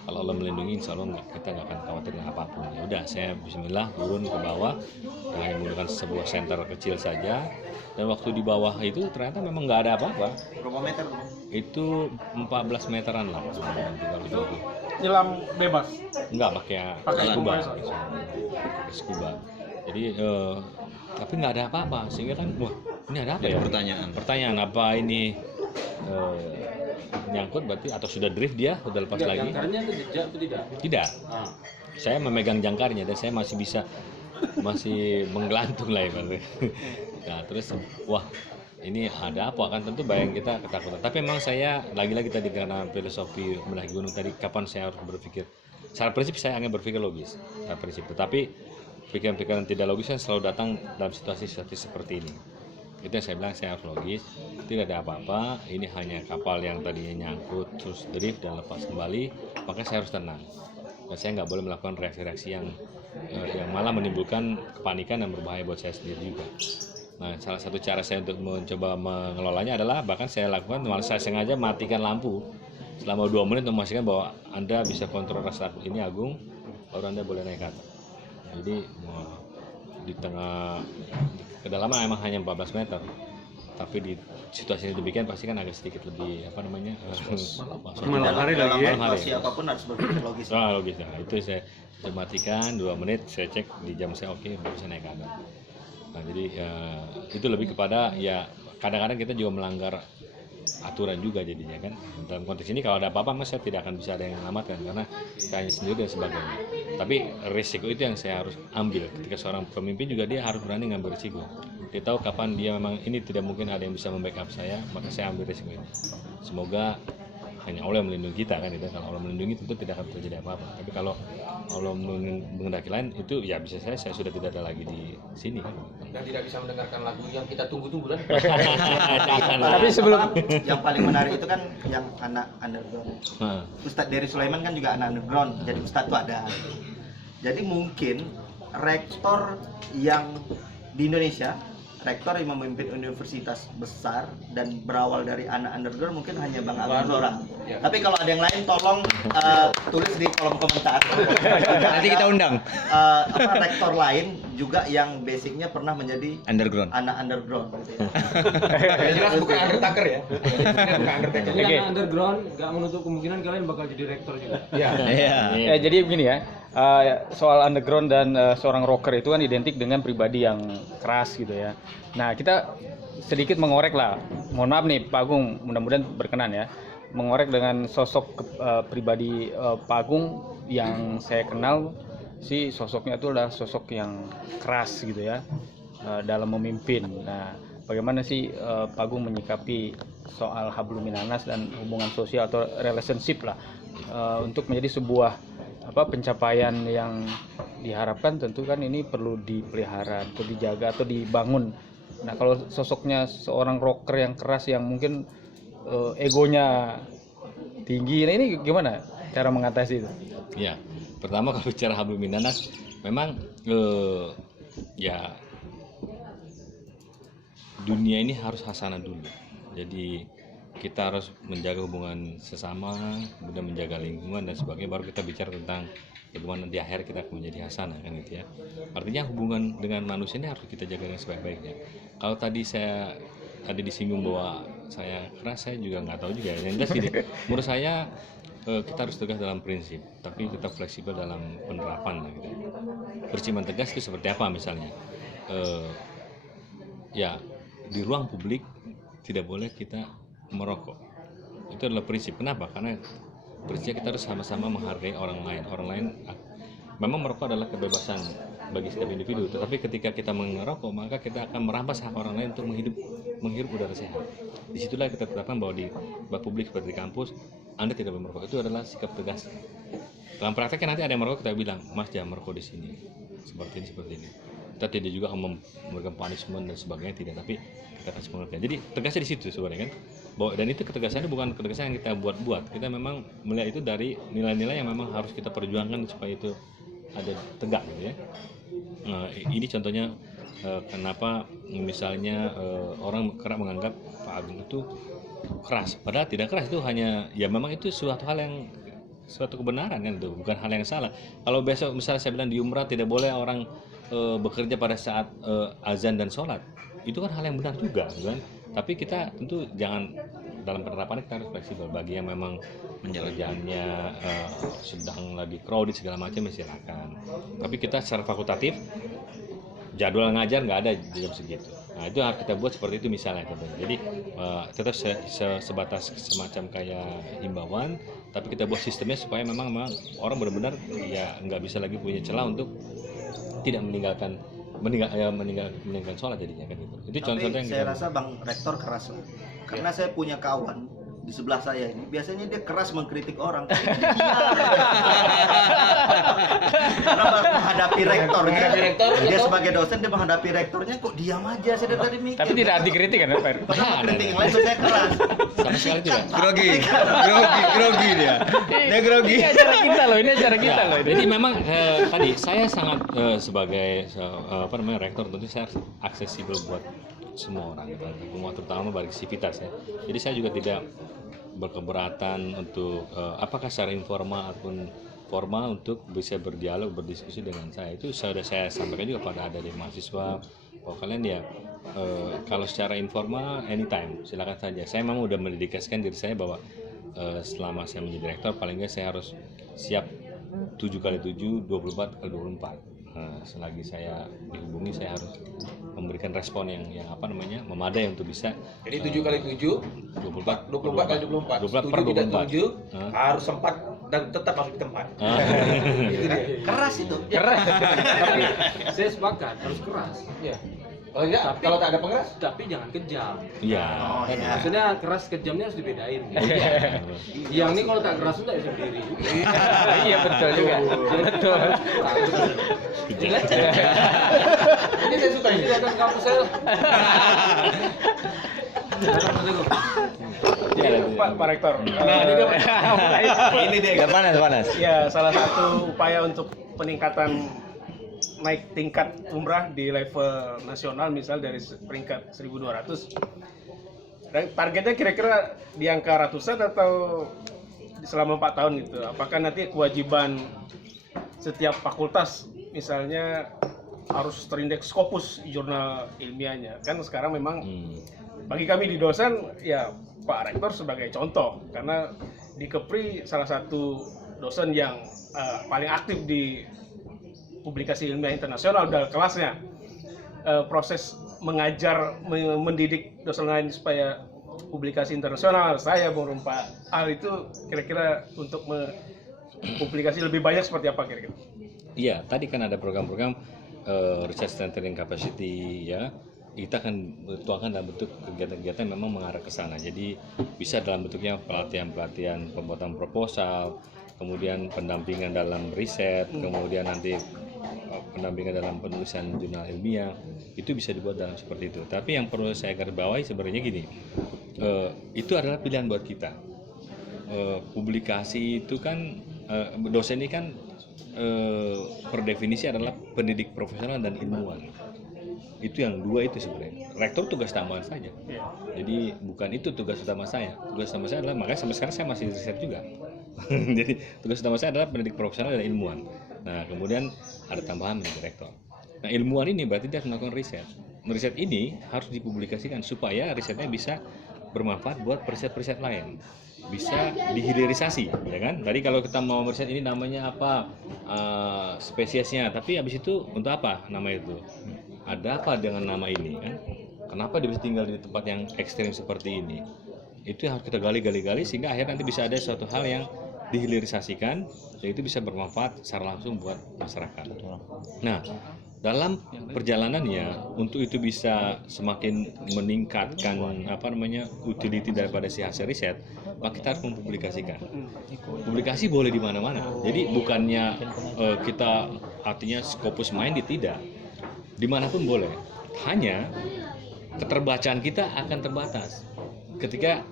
kalau Allah melindungi, insya Allah kita nggak akan khawatir dengan apapun. Ya udah, saya Bismillah turun ke bawah dengan menggunakan sebuah senter kecil saja, dan waktu di bawah itu ternyata memang nggak ada apa-apa. Berapa meter? Itu 14 meteran lah kalau itu. Nyelam bebas. Enggak, pakai scuba. Pakai scuba. Jadi tapi nggak ada apa-apa, sehingga kan wah ini ada apa ya? Pertanyaan apa ini? Nyangkut berarti atau sudah drift dia, sudah lepas lagi? Jangkarnya itu jejak atau tidak? Tidak. Saya memegang jangkarnya dan saya masih menggelantung lah ya. Nah terus wah ini ada apa, kan tentu bayang kita ketakutan. Tapi memang saya lagi-lagi tadi karena filosofi mendaki gunung tadi, kapan saya harus berpikir? Secara prinsip saya hanya berpikir logis, secara prinsip. Tetapi pikiran-pikiran tidak logis kan selalu datang dalam situasi seperti ini. Itu yang saya bilang, saya harus logis, tidak ada apa-apa, ini hanya kapal yang tadinya nyangkut terus drift dan lepas kembali, maka saya harus tenang. Dan saya nggak boleh melakukan reaksi-reaksi yang malah menimbulkan kepanikan dan berbahaya buat saya sendiri juga. Nah, salah satu cara saya untuk mencoba mengelolanya adalah, bahkan saya lakukan, malah saya sengaja matikan lampu selama 2 menit untuk memastikan bahwa Anda bisa kontrol rasa takut ini, Agung, baru Anda boleh naik ke atas. Jadi di tengah kedalaman emang hanya 14 meter, tapi di situasi demikian pasti kan agak sedikit lebih Malam hari dalam situasi apapun harus berpikir logis. Logis. Nah, itu saya matikan 2 menit, saya cek di jam saya oke, bisa naik ke atas. Nah, jadi itu lebih kepada ya kadang-kadang kita juga melanggar aturan juga jadinya kan. Dalam konteks ini kalau ada apa-apa mas saya tidak akan bisa ada yang menyelamatkan karena saya hanya sendiri dan sebagainya. Tapi risiko itu yang saya harus ambil. Ketika seorang pemimpin juga dia harus berani ngambil risiko. Dia tahu kapan dia memang ini tidak mungkin ada yang bisa membackup saya, maka saya ambil risiko ini. Semoga hanya Allah yang melindungi kita kan itu. Kalau Allah melindungi tentu tidak akan terjadi apa-apa. Tapi kalau Allah mengendaki lain itu ya bisa saya sudah tidak ada lagi di sini kan. Dan tidak bisa mendengarkan lagu yang kita tunggu-tunggu kan? Tapi sebelum Yang paling menarik itu kan yang anak underground. Ustadz Dery Sulaiman kan juga anak underground, jadi Ustadz itu ada. Jadi mungkin rektor yang di Indonesia, rektor yang memimpin universitas besar dan berawal dari anak underground mungkin hanya Bang Agung seorang. Ya. Tapi kalau ada yang lain tolong tulis di kolom komentar. Nanti kita undang. Rektor lain juga yang basicnya pernah menjadi Underground. anak underground gitu ya. Yang jelas bukan undertaker ya. Bukan undertaker. Jadi karena underground nggak menutup kemungkinan kalian bakal jadi rektor juga. Iya. jadi begini ya, soal underground dan seorang rocker itu kan identik dengan pribadi yang keras gitu ya. Nah kita sedikit mengorek lah, mohon maaf nih Pak Agung, mudah-mudahan berkenan ya, mengorek dengan sosok pribadi Pak Agung yang saya kenal sih, sosoknya itu adalah sosok yang keras gitu ya dalam memimpin. Nah bagaimana sih Pak Agung menyikapi soal hablum minanas dan hubungan sosial atau relationship lah untuk menjadi sebuah pencapaian yang diharapkan, tentu kan ini perlu dipelihara atau dijaga atau dibangun. Nah kalau sosoknya seorang rocker yang keras yang mungkin egonya tinggi, nah ini gimana cara mengatasi itu? Ya, pertama kalau bicara hablum minanas, memang ya dunia ini harus hasanah dulu. Jadi kita harus menjaga hubungan sesama, kemudian menjaga lingkungan dan sebagainya, baru kita bicara tentang bagaimana di akhir kita akan menjadi hasanah kan gitu ya. Artinya hubungan dengan manusia ini harus kita jaga dengan sebaik-baiknya. Kalau tadi disinggung bahwa saya keras, saya juga nggak tahu juga. Yang jelas gini, menurut saya kita harus tegas dalam prinsip, tapi tetap fleksibel dalam penerapan gitu. Berciman tegas itu seperti apa misalnya? Ya di ruang publik tidak boleh kita merokok. Itu adalah prinsip. Kenapa? Karena prinsipnya kita harus sama-sama menghargai orang lain. Orang lain memang merokok adalah kebebasan bagi setiap individu, tetapi ketika kita merokok maka kita akan merampas hak orang lain untuk menghidup menghirup udara sehat. Disitulah kita tetapkan bahwa di publik seperti di kampus, Anda tidak boleh merokok. Itu adalah sikap tegas. Dalam prakteknya nanti ada yang merokok, kita bilang, Mas jangan merokok di sini, seperti ini. Kita tidak juga memberikan punishment dan sebagainya, tidak, tapi kita kasih pengertian. Jadi tegasnya di situ sebenarnya kan. Dan itu ketegasan itu bukan ketegasan yang kita buat-buat. Kita memang melihat itu dari nilai-nilai yang memang harus kita perjuangkan supaya itu ada tegak gitu ya. Nah, ini contohnya kenapa misalnya orang kerap menganggap Pak Agung itu keras, padahal tidak keras, itu hanya ya memang itu suatu kebenaran kan, itu bukan hal yang salah. Kalau besok misalnya saya bilang di umrah tidak boleh orang bekerja pada saat azan dan sholat, itu kan hal yang benar juga kan. Tapi kita tentu jangan, dalam penerapannya kita harus fleksibel. Bagi yang memang pekerjaannya sedang lagi crowded segala macam, silakan. Tapi kita secara fakultatif, jadwal ngajar nggak ada jam segitu. Nah itu harus kita buat seperti itu misalnya. Jadi tetap sebatas semacam kayak himbauan, tapi kita buat sistemnya supaya memang orang benar-benar ya nggak bisa lagi punya celah untuk tidak meninggalkan sholat jadinya kan gitu. Itu contoh-contoh yang saya rasa Bang Rektor keras lah. Karena saya punya kawan di sebelah saya ini, biasanya dia keras mengkritik orang. Karena menghadapi rektornya, dia sebagai dosen, dia menghadapi rektornya kok diam aja, saya dari tadi mikir. Tapi tidak dikritik kan Pak? Padahal kritik yang lain saya keras. sama sekali tidak. Grogi dia. Dia grogi. Ini acara kita loh, ini acara kita loh. Jadi memang tadi saya sangat sebagai rektor tentu saya harus aksesibel buat semua orang, terutama bagi sivitas ya. Jadi saya juga tidak berkeberatan untuk apakah secara informal ataupun formal untuk bisa berdialog, berdiskusi dengan saya. Itu sudah saya sampaikan juga pada adik mahasiswa bahwa kalian ya kalau secara informal anytime silakan saja. Saya memang udah mendedikasikan diri saya bahwa selama saya menjadi rektor paling nggak saya harus siap 7x7, 24x24. Selagi saya dihubungi saya harus memberikan respon yang memadai untuk bisa. Jadi 7x7 24x24 7 dan 7 harus sempat dan tetap harus di tempat. Itu dia. Keras itu. Keras. Tapi saya sepakat harus keras. Ya. Kalau enggak, kalau tak ada pengeras, Tapi jangan kejam. Iya. Maksudnya keras kejamnya harus dibedain. Yang ini kalau tak keras itu tak bisa berdiri. Iya betul juga. Betul. ini saya suka ini. Ini akan kampus saya. Pak Rektor. Ini dia panas. Ya, salah satu upaya untuk peningkatan naik tingkat umrah di level nasional, misal dari peringkat 1200. Targetnya kira-kira di angka ratusan atau selama 4 tahun gitu. Apakah nanti kewajiban setiap fakultas misalnya harus terindeks Scopus jurnal ilmiahnya? Kan sekarang memang bagi kami di dosen ya Pak Rektor sebagai contoh, karena di Kepri salah satu dosen yang paling aktif di publikasi ilmiah internasional dalam kelasnya. Proses mengajar, mendidik dosen lain supaya publikasi internasional, saya Bung Pak Al itu kira-kira untuk publikasi lebih banyak seperti apa kira-kira? Iya, tadi kan ada program-program research strengthening capacity ya. Kita akan tuangkan dalam bentuk kegiatan-kegiatan yang memang mengarah ke sana. Jadi bisa dalam bentuknya pelatihan-pelatihan pembuatan proposal, kemudian pendampingan dalam riset, kemudian nanti pendampingan dalam penulisan jurnal ilmiah, itu bisa dibuat dalam seperti itu. Tapi yang perlu saya garis bawahi sebenarnya gini, itu adalah pilihan buat kita. Publikasi itu kan, dosen ini kan per definisi adalah pendidik profesional dan ilmuwan. Itu yang dua itu sebenarnya. Rektor tugas tambahan saja. Jadi bukan itu tugas utama saya. Tugas utama saya adalah, makanya sampai sekarang saya masih riset juga. Jadi tugas utama saya adalah pendidik profesional dan ilmuwan. Nah kemudian ada tambahan menjadi rektor. Nah ilmuwan ini berarti dia harus melakukan riset. Riset ini harus dipublikasikan supaya risetnya bisa bermanfaat buat riset-riset lain. Bisa dihilirisasi, ya kan? Tadi kalau kita mau riset ini namanya apa, spesiesnya, tapi habis itu untuk apa nama itu? Ada apa dengan nama ini kan? Kenapa dia bisa tinggal di tempat yang ekstrim seperti ini? Itu yang harus kita gali sehingga akhirnya nanti bisa ada suatu hal yang dihilirisasikan dan itu bisa bermanfaat secara langsung buat masyarakat. Nah, dalam perjalanannya untuk itu bisa semakin meningkatkan utility daripada si hasil riset, maka kita harus mempublikasikan. Publikasi boleh di mana-mana. Jadi bukannya kita artinya Scopus minded, tidak. Dimanapun boleh. Hanya keterbacaan kita akan terbatas ketika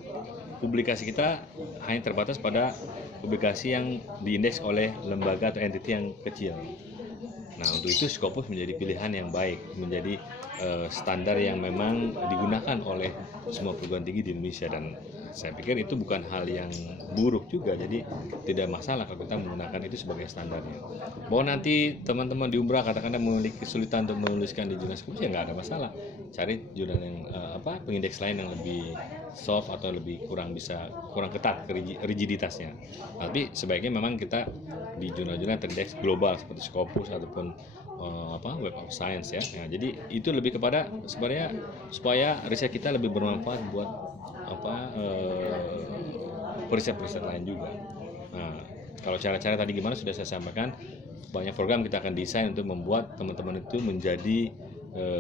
publikasi kita hanya terbatas pada publikasi yang diindeks oleh lembaga atau entiti yang kecil. Nah, untuk itu Scopus menjadi pilihan yang baik, menjadi standar yang memang digunakan oleh semua perguruan tinggi di Indonesia, dan saya pikir itu bukan hal yang buruk juga, jadi tidak masalah kalau kita menggunakan itu sebagai standarnya. Bahwa nanti teman-teman di Umrah katakanlah memiliki kesulitan untuk menuliskan di jurnal Scopus, ya nggak ada masalah. Cari jurnal yang pengindeks lain yang lebih soft atau lebih kurang ketat rigiditasnya. Tapi sebaiknya memang kita di jurnal-jurnal terindeks global seperti Scopus ataupun Web of Science ya. Nah, jadi itu lebih kepada sebenarnya supaya riset kita lebih bermanfaat buat riset-riset lain juga. Nah, kalau cara-cara tadi gimana sudah saya sampaikan. Banyak program kita akan desain untuk membuat teman-teman itu menjadi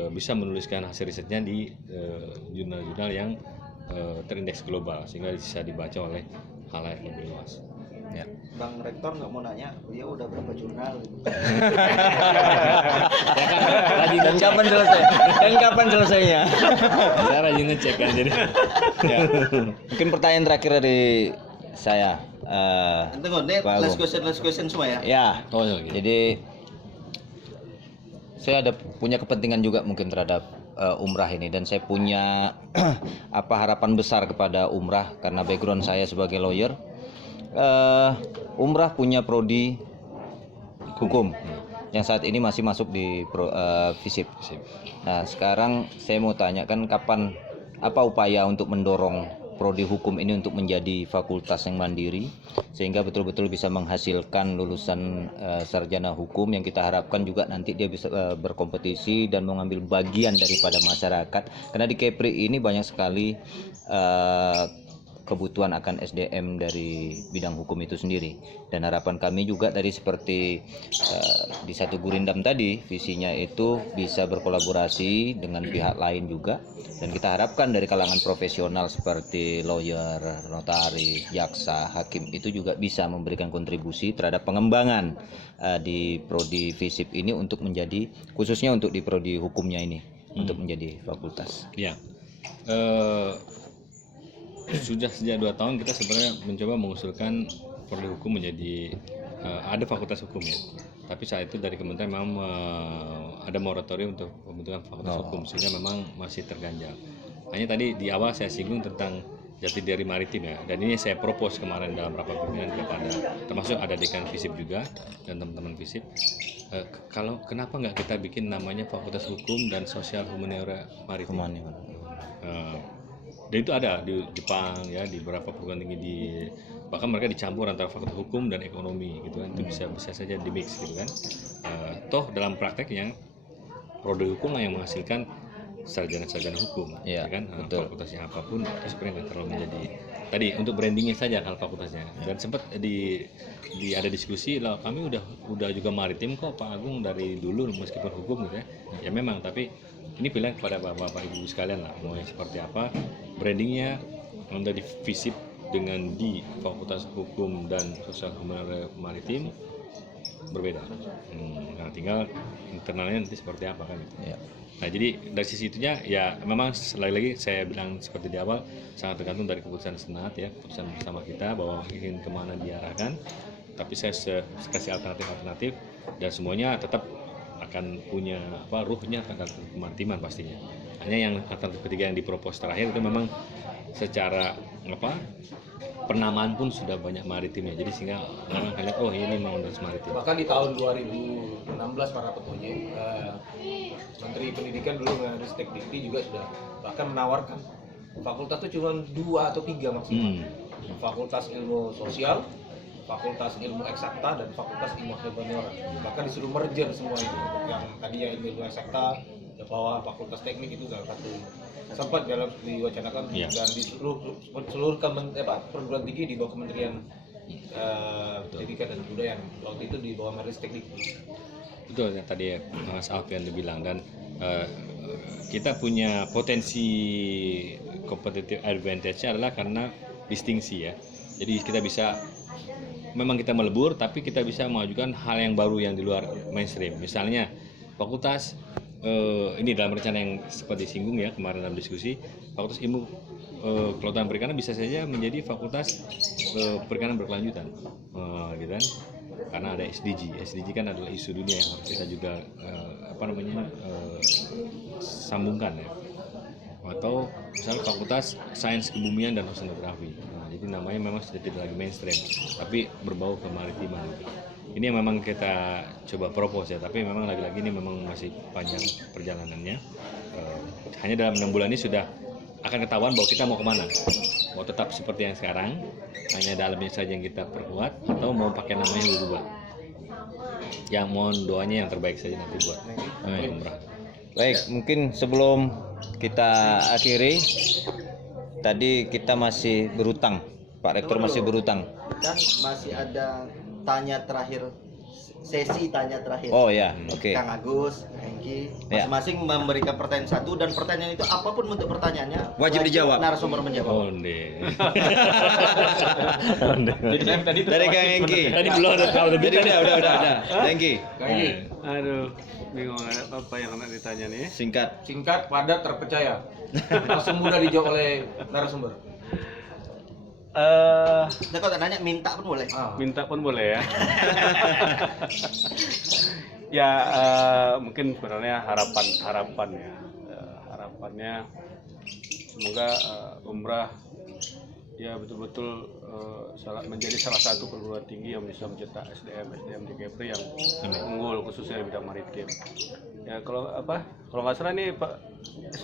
bisa menuliskan hasil risetnya di jurnal-jurnal yang terindeks global sehingga bisa dibaca oleh khalayak lebih luas. Ya. Bang Rektor nggak mau nanya, dia udah berapa jurnal? Dan kapan selesainya? Saya rajin ngecek kan jadi. Ya. Mungkin pertanyaan terakhir dari saya. Tunggu, ini last question semua ya? Ya. Oh, okay. Jadi saya punya kepentingan juga mungkin terhadap umrah ini, dan saya punya harapan besar kepada umrah karena background saya sebagai lawyer. Umrah punya prodi hukum yang saat ini masih masuk di FISIP. Nah, sekarang saya mau tanyakan apa upaya untuk mendorong prodi hukum ini untuk menjadi fakultas yang mandiri sehingga betul-betul bisa menghasilkan lulusan sarjana hukum yang kita harapkan juga nanti dia bisa berkompetisi dan mengambil bagian daripada masyarakat, karena di Kepri ini banyak sekali kebutuhan akan SDM dari bidang hukum itu sendiri, dan harapan kami juga tadi seperti di Satu Gurindam tadi, visinya itu bisa berkolaborasi dengan pihak lain juga, dan kita harapkan dari kalangan profesional seperti lawyer, notaris, jaksa, hakim itu juga bisa memberikan kontribusi terhadap pengembangan di prodi FISIP ini untuk menjadi, khususnya untuk di prodi hukumnya ini untuk menjadi fakultas. Ya. Sudah sejak 2 tahun kita sebenarnya mencoba mengusulkan prodi hukum menjadi ada fakultas hukum ya. Tapi saat itu dari kementerian memang ada moratorium untuk pembentukan fakultas hukum sehingga memang masih terganjal. Hanya tadi di awal saya singgung tentang jati diri maritim ya. Dan ini saya propose kemarin dalam rapat pimpinan kepada termasuk ada dekan FISIP juga dan teman-teman FISIP. Kenapa nggak kita bikin namanya Fakultas Hukum dan Sosial Humaniora Maritim? Dan itu ada di Jepang ya, di beberapa perguruan tinggi bahkan mereka dicampur antara fakultas hukum dan ekonomi gitu kan, itu bisa saja di mix gitu kan. Toh dalam prakteknya prodi hukum lah yang menghasilkan sarjana-sarjana hukum ya kan, fakultasnya apapun itu sebenarnya nggak terlalu menjadi tadi untuk brandingnya saja kalau fakultasnya. Dan sempat ada diskusi lah, kami udah juga maritim kok Pak Agung dari dulu meskipun hukum gitu ya memang, tapi ini pilihan kepada bapak ibu sekalian lah mau seperti apa brandingnya dari FISIP dengan di Fakultas Hukum dan Sosial Humaniora Maritim berbeda. Nah, tinggal internalnya nanti seperti apa kan gitu. Ya. Nah, jadi dari sisi itunya ya memang lagi saya bilang seperti di awal sangat tergantung dari keputusan Senat ya, keputusan bersama kita bahwa ingin kemana diarahkan. Tapi saya kasih alternatif dan semuanya tetap akan punya ruhnya akan kemaritiman pastinya. Hanya yang alternatif ketiga yang dipropos terakhir itu memang secara penamaan pun sudah banyak maritimnya. Jadi sehingga orang akan lihat ini memang harus maritim. Bahkan di tahun 2016 para petuanya Menteri Pendidikan dulu dengan Ristek Dikti juga sudah bahkan menawarkan fakultas itu cuma 2 atau 3 maksimal. Fakultas Ilmu Sosial, Fakultas Ilmu Eksakta, dan Fakultas Ilmu Humaniora. Bahkan disuruh merger semua itu. Yang tadinya ilmu eksakta, bahwa Fakultas Teknik itu salah satu sempat dalam diwacanakan dan di seluruh perguruan tinggi di bawah Kementerian Pendidikan dan Kebudayaan. Waktu itu di bawah Ristek Dikti. Betul yang tadi Mas Alfian bilang, dan kita punya potensi competitive advantage-nya adalah karena distingsi ya. Jadi kita bisa, memang kita melebur tapi kita bisa mengajukan hal yang baru yang di luar mainstream. Misalnya fakultas ini dalam rencana yang seperti disinggung ya kemarin dalam diskusi, fakultas ilmu kelautan perikanan bisa saja menjadi fakultas perikanan berkelanjutan, gitu kan? Karena ada SDG kan adalah isu dunia yang harus kita juga sambungkan ya. Atau misalnya fakultas sains kebumian dan oceanografi. Nah, jadi namanya memang sudah tidak lagi mainstream, tapi berbau kemaritiman. Ini yang memang kita coba propose ya, tapi memang lagi-lagi ini memang masih panjang perjalanannya. Hanya dalam 6 bulan ini sudah akan ketahuan bahwa kita mau kemana. Mau tetap seperti yang sekarang, hanya dalamnya saja yang kita perkuat, atau mau pakai namanya berubah. Yang mohon doanya yang terbaik saja nanti buat umrah. Baik, mungkin sebelum kita akhiri, tadi kita masih berutang, Pak Rektor masih berutang. Dan masih ada sesi tanya terakhir. Oh ya, oke. Kang Agus, Hengki, Ya. masing-masing memberikan pertanyaan satu, dan pertanyaan itu apapun bentuk pertanyaannya Wajib dijawab. Narasumber menjawab. Onde. Jadi yang tadi itu Dari Kang Hengki. Tadi belum ada tahu lebih. Jadi udah. Hengki, Aduh, bingung apa yang anak ditanya nih. singkat. Singkat, padat, terpercaya. Langsung mudah dijawab oleh narasumber. Nah, kalau nanya minta pun boleh. Minta pun boleh ya. Ya mungkin sebenarnya harapan ya. Harapannya semoga umrah ya betul-betul menjadi salah satu perguruan tinggi yang bisa mencetak SDM di Kepri yang unggul khususnya di bidang maritim. Ya kalau nggak salah nih Pak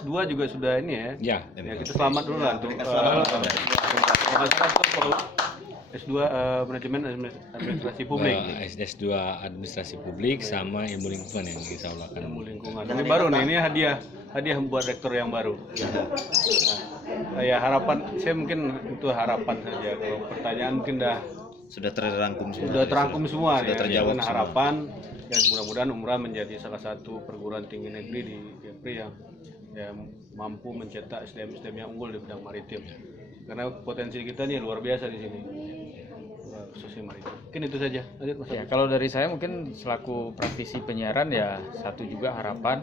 S2 juga sudah ini ya. Ya kita selamat dulu lah untuk kalau nggak salah tuh S2 manajemen administrasi publik. S2 administrasi publik sama ilmu lingkungan yang insya Allah akan Ilmu lingkungan. Ini baru nih, ini hadiah buat rektor yang baru. Nah, ya harapan saya mungkin itu harapan saja. Kalau pertanyaan mungkin Sudah terangkum semua. sudah terangkum semua. Sudah Ya. terjawab Dengan semua. harapan dan mudah-mudahan umrah menjadi salah satu perguruan tinggi negeri di Kepri yang mampu mencetak SDM yang unggul di bidang maritim. Karena potensi kita nih luar biasa di sini. Khususnya maritim. Mungkin itu saja. Lanjut Mas. Ya, kalau dari saya mungkin selaku praktisi penyiaran ya satu juga harapan,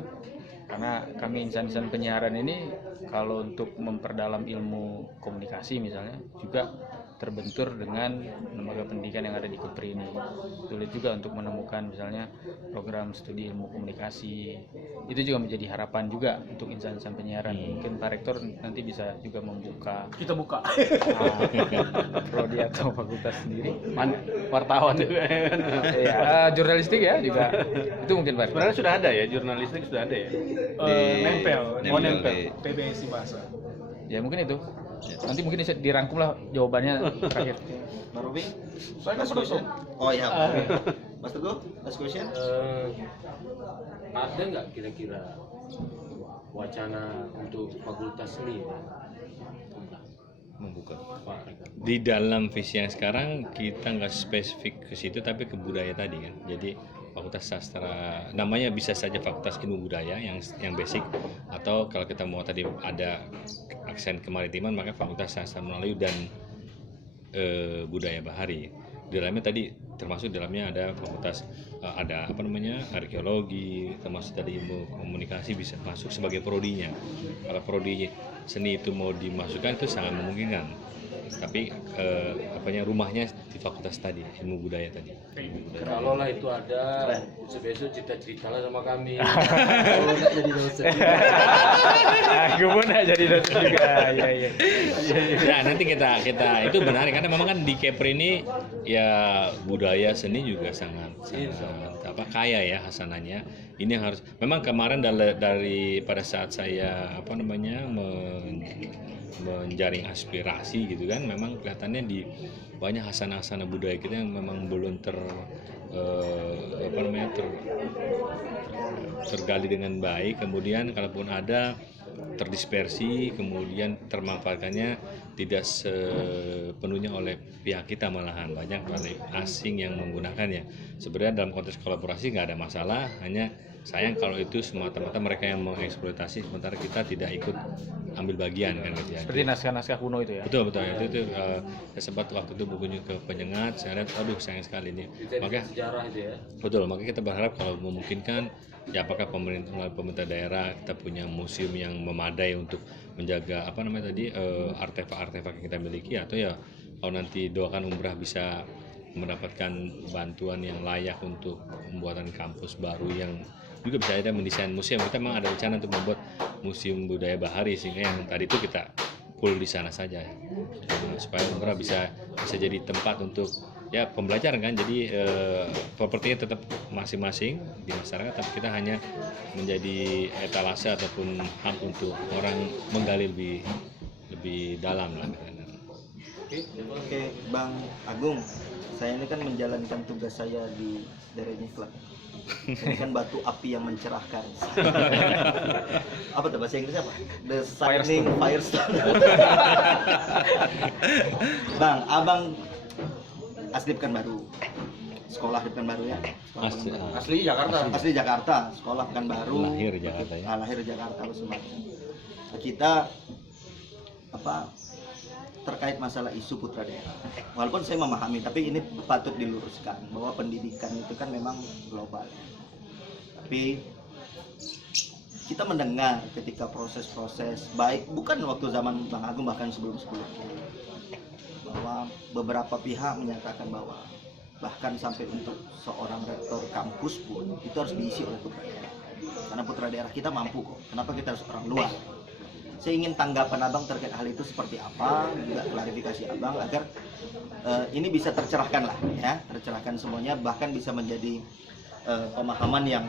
karena kami insan-insan penyiaran ini kalau untuk memperdalam ilmu komunikasi misalnya juga terbentur dengan lembaga pendidikan yang ada di Kepri ini. Sulit juga untuk menemukan misalnya program studi ilmu komunikasi. Itu juga menjadi harapan juga untuk insan-insan penyiaran. Mungkin Pak Rektor nanti bisa juga membuka Kita buka. prodi atau fakultas sendiri. Wartawan juga. Ya, jurnalistik ya juga. Itu mungkin Pak Rektor. Sebenarnya sudah ada ya, jurnalistik sudah ada ya. Nempel di- PBSI Bahasa. Ya mungkin itu. Nanti mungkin bisa dirangkum lah jawabannya terakhir. Mas Robi? Saya kan Last question. Oh ya. Mas Teguh, last question. Ada nggak kira-kira wacana untuk fakultas seni? membuka. Di dalam visi yang sekarang kita nggak spesifik ke situ, tapi ke budaya tadi kan. Jadi fakultas sastra namanya bisa saja fakultas ilmu budaya yang basic, atau kalau kita mau tadi ada aksen kemaritiman maka fakultas sastra Melayu dan budaya bahari. Di dalamnya tadi termasuk dalamnya ada fakultas ada arkeologi, termasuk tadi ilmu komunikasi bisa masuk sebagai prodinya. Kalau prodi seni itu mau dimasukkan itu sangat memungkinkan, tapi rumahnya di fakultas tadi ilmu budaya tadi. Kalau lah itu ada, besok cerita-ceritalah sama kami. Kalau nggak jadi dosen. Aku pun nggak jadi dosen juga. Iya. Ya nanti kita itu benar, karena memang kan di Kepri ini ya budaya seni juga sangat kaya ya hasananya. Ini harus memang kemarin dari pada saat saya menjaring aspirasi gitu kan, memang kelihatannya di banyak hasanah-hasanah budaya kita yang memang belum tergali dengan baik. Kemudian kalaupun ada terdispersi, kemudian termanfaatkannya tidak sepenuhnya oleh pihak kita, malahan banyak dari asing yang menggunakannya. Sebenarnya dalam konteks kolaborasi nggak ada masalah, hanya sayang kalau itu semata-mata mereka yang mengeksploitasi sementara kita tidak ikut ambil bagian kan gitu ya. Seperti naskah-naskah kuno itu ya. Betul itu saya sempat waktu itu berkunjung ke Penyengat, saya lihat aduh sayang sekali ini. Makanya sejarah itu ya. betul, makanya kita berharap kalau memungkinkan ya apakah pemerintah daerah kita punya museum yang memadai untuk menjaga apa namanya tadi artefak-artefak yang kita miliki, atau ya kalau nanti doakan umrah bisa mendapatkan bantuan yang layak untuk pembuatan kampus baru yang juga bisa ada mendesain museum. Kita memang ada rencana untuk membuat museum budaya bahari, sehingga yang tadi itu kita full di sana saja supaya umrah bisa jadi tempat untuk ya pembelajaran kan. Jadi propertinya tetap masing-masing di masyarakat, tapi kita hanya menjadi etalase ataupun hub untuk orang menggali lebih dalam lah. Oke, Bang Agung, saya ini kan menjalankan tugas saya di Derejeng Club. Ini kan batu api yang mencerahkan. Apa tuh bahasa Inggrisnya apa? The Shining Firestone. Bang, abang asli Pekanbaru, sekolah di Pekanbaru ya. Asli Jakarta. Asli Jakarta, sekolah Pekanbaru. Lahir Jakarta ya. Lahir Jakarta Sumatera. Kita terkait masalah isu putra daerah. Walaupun saya memahami, tapi ini patut diluruskan bahwa pendidikan itu kan memang global. Tapi kita mendengar ketika proses-proses baik bukan waktu zaman Bang Agung, bahkan sebelum-sebelumnya, bahwa beberapa pihak menyatakan bahwa bahkan sampai untuk seorang rektor kampus pun itu harus diisi oleh putra daerah. Karena putra daerah kita mampu kok. Kenapa kita harus orang luar? Saya ingin tanggapan abang terkait hal itu seperti apa, juga klarifikasi abang agar ini bisa tercerahkan lah ya, tercerahkan semuanya, bahkan bisa menjadi pemahaman yang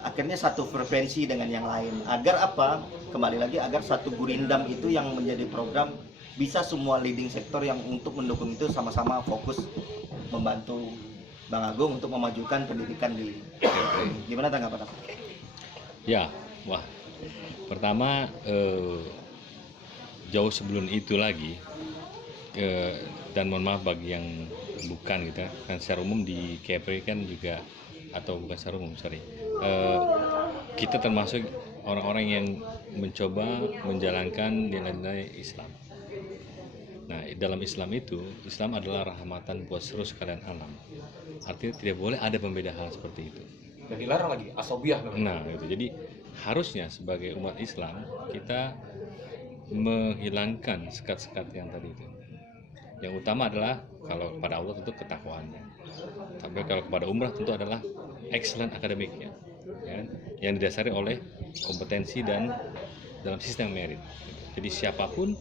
akhirnya satu frekuensi dengan yang lain, agar apa, kembali lagi agar satu gurindam itu yang menjadi program bisa semua leading sektor yang untuk mendukung itu sama-sama fokus membantu Bang Agung untuk memajukan pendidikan di gimana tanggapan abang? Ya, wah. Pertama, jauh sebelum itu lagi, dan mohon maaf bagi yang bukan gitu kan, secara umum di Kepri kan juga, atau bukan secara umum, kita termasuk orang-orang yang mencoba menjalankan nilai-nilai Islam. Nah, dalam Islam itu, Islam adalah rahmatan buat seluruh sekalian alam. Artinya tidak boleh ada pembeda hal seperti itu. Dan dilarang lagi, asobiah namanya. Nah, gitu. Jadi harusnya sebagai umat Islam kita menghilangkan sekat-sekat yang tadi itu. Yang utama adalah kalau kepada Allah tentu ketakwaannya. Tapi kalau kepada umrah tentu adalah excellent akademiknya, ya, yang didasari oleh kompetensi dan dalam sistem merit. Jadi siapapun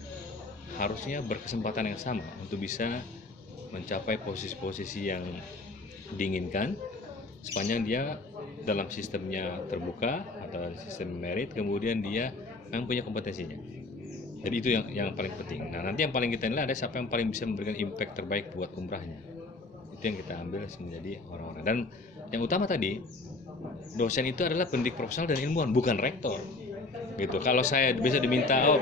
harusnya berkesempatan yang sama untuk bisa mencapai posisi-posisi yang diinginkan, sepanjang dia dalam sistemnya terbuka atau sistem merit, kemudian dia memang punya kompetensinya. Jadi itu yang paling penting. Nah, nanti yang paling kita nilai ada siapa yang paling bisa memberikan impact terbaik buat umrahnya. Itu yang kita ambil menjadi orang-orang. Dan yang utama tadi, dosen itu adalah pendidik profesional dan ilmuwan, bukan rektor. Gitu. Kalau saya bisa diminta,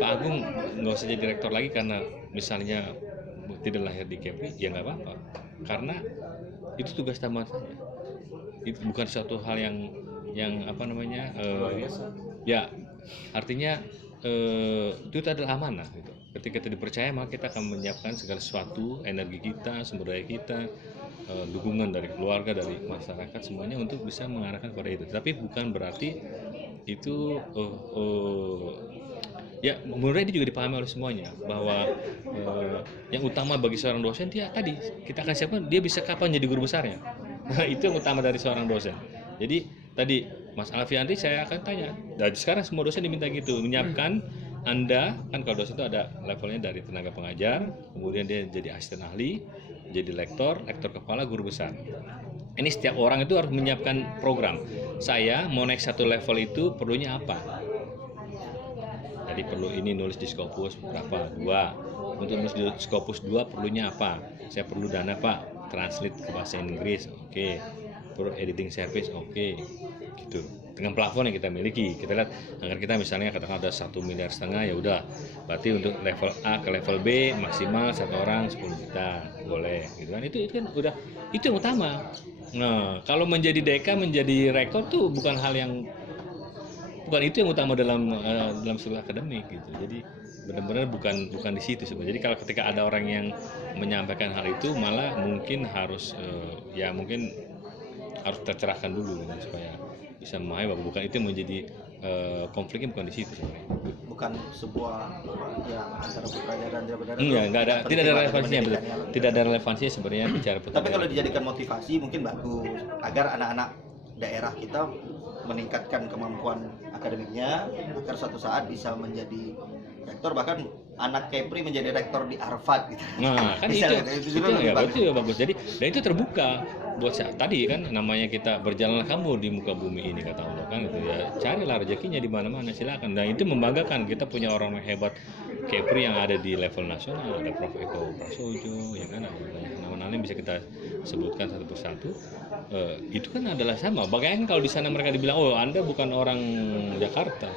Pak Agung nggak usah jadi rektor lagi karena misalnya tidak lahir di Kepri, ya nggak apa-apa. Karena itu tugas tambahan saja. Itu bukan suatu hal yang apa namanya ya, artinya itu adalah amanah gitu. Ketika itu dipercaya, maka kita akan menyiapkan segala sesuatu, energi kita, sumber daya kita, dukungan dari keluarga, dari masyarakat, semuanya untuk bisa mengarahkan pada itu. Tapi bukan berarti itu ya, menurut ini juga dipahami oleh semuanya bahwa yang utama bagi seorang dosen dia tadi kita akan siapkan dia bisa kapan jadi guru besarnya. Nah, itu yang utama dari seorang dosen. Jadi tadi Mas Alfiandri saya akan tanya, dan sekarang semua dosen diminta gitu, menyiapkan Anda, kan kalau dosen itu ada levelnya dari tenaga pengajar, kemudian dia jadi asisten ahli, jadi lektor kepala, guru besar. Ini setiap orang itu harus menyiapkan program. Saya mau naik satu level itu perlunya apa? Jadi perlu ini nulis di Scopus berapa? 2. Untuk nulis di Scopus 2 perlunya apa? Saya perlu dana Pak, translate ke bahasa Inggris, oke. Perlu editing service, oke. Gitu. dengan plafon yang kita miliki. Kita lihat agar kita misalnya katakan ada 1,5 miliar ya udah, berarti untuk level A ke level B maksimal satu orang 10 juta boleh gitu kan. Itu kan udah, itu yang utama. Nah, kalau menjadi deka, menjadi rektor tuh bukan itu yang utama dalam studi akademik gitu. Jadi benar-benar bukan di situ sebenarnya. Jadi kalau ketika ada orang yang menyampaikan hal itu, malah mungkin harus mungkin harus tercerahkan dulu gitu, supaya bisa memahami bahwa bukan itu yang menjadi konfliknya, bukan di situ sebenarnya. Bukan sebuah antara putra daerah dan jabat daerah. Iya, tidak ada relevansinya, betul. Tidak ada relevansinya sebenarnya bicara putra. Tapi kalau dijadikan motivasi mungkin bagus agar anak-anak daerah kita meningkatkan kemampuan akademiknya agar suatu saat bisa menjadi rektor, bahkan anak Kepri menjadi rektor di Harvard gitu. Nah, kan itu ya betul ya, bagus. Jadi dan itu terbuka buat saya. Tadi kan namanya kita berjalan kamu di muka bumi ini kata Allah kan gitu ya. Carilah rezekinya di mana-mana, silakan. Dan itu membanggakan, kita punya orang hebat Kepri yang ada di level nasional, ada Prof. Eko Prasojo, ya kan, ada banyak nama-nama yang bisa kita sebutkan satu persatu. Itu kan adalah sama. Bagaimana kalau di sana mereka dibilang, oh Anda bukan orang Jakarta,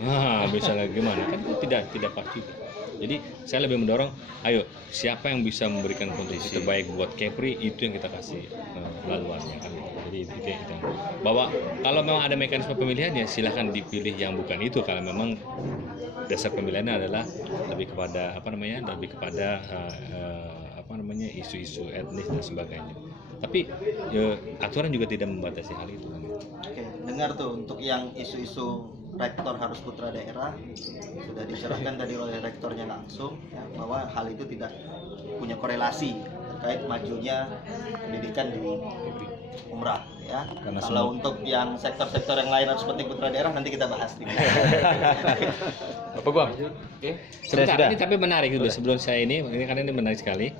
nah misalnya gimana kan itu tidak pas juga. Jadi saya lebih mendorong, ayo siapa yang bisa memberikan kontribusi terbaik buat Kepri, itu yang kita kasih laluannya kan. Jadi itu yang bahwa kalau memang ada mekanisme pemilihan ya silahkan dipilih yang bukan itu, kalau memang dasar pemilihannya adalah lebih kepada isu-isu etnis dan sebagainya. Tapi aturan juga tidak membatasi hal itu. Oke, dengar tuh untuk yang isu-isu rektor harus putra daerah sudah dicerahkan tadi oleh rektornya langsung ya, bahwa hal itu tidak punya korelasi terkait majunya pendidikan di Umrah ya. Kalau untuk yang sektor-sektor yang lain harus penting putra daerah nanti kita bahas nih. Bapak Guam. Oke. Sebentar, ini tapi menarik dulu sebelum saya ini karena ini menarik sekali.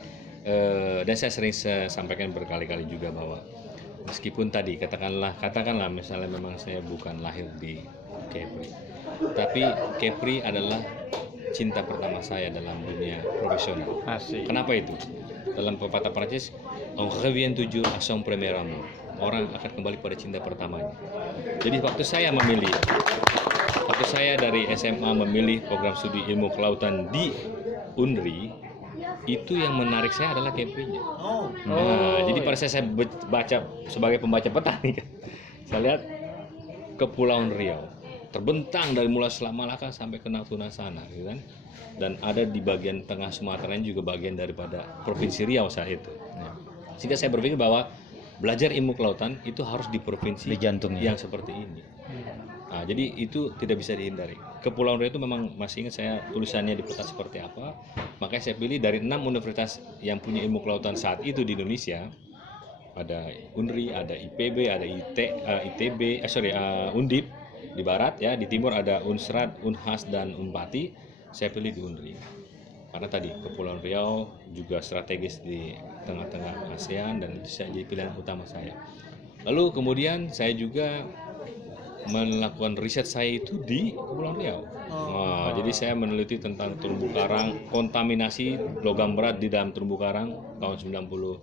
Dan saya sering sampaikan berkali-kali juga bahwa meskipun tadi katakanlah misalnya memang saya bukan lahir di Kepri, tapi Kepri adalah cinta pertama saya dalam dunia profesional. Asik. Kenapa itu? Dalam pepatah Prancis, on revient toujours à son premier amour. Orang akan kembali pada cinta pertamanya. Jadi waktu saya dari SMA memilih program studi ilmu kelautan di UNRI, itu yang menarik saya adalah Kepri-nya. Jadi pada saya baca sebagai pembaca peta nih kan, saya lihat Kepulauan Riau terbentang dari mulai Selat Malaka sampai ke Natuna sana, gitu kan? Dan ada di bagian tengah Sumatera ini juga bagian daripada Provinsi Riau saat itu. Sehingga saya berpikir bahwa belajar ilmu kelautan itu harus di provinsi di jantungnya yang seperti ini. Nah, jadi itu tidak bisa dihindari. Kepulauan Riau itu memang masih ingat saya tulisannya di peta seperti apa. Makanya saya pilih dari 6 universitas yang punya ilmu kelautan saat itu di Indonesia. Ada UNRI, ada IPB, ada Undip di barat ya, di timur ada Unsrat, Unhas dan Unpati. Saya pilih di UNRI. Karena tadi Kepulauan Riau juga strategis di tengah-tengah ASEAN dan itu saya jadi pilihan utama saya. Lalu kemudian saya juga melakukan riset saya itu di Kepulauan Riau. Jadi saya meneliti tentang terumbu karang, kontaminasi logam berat di dalam terumbu karang tahun 97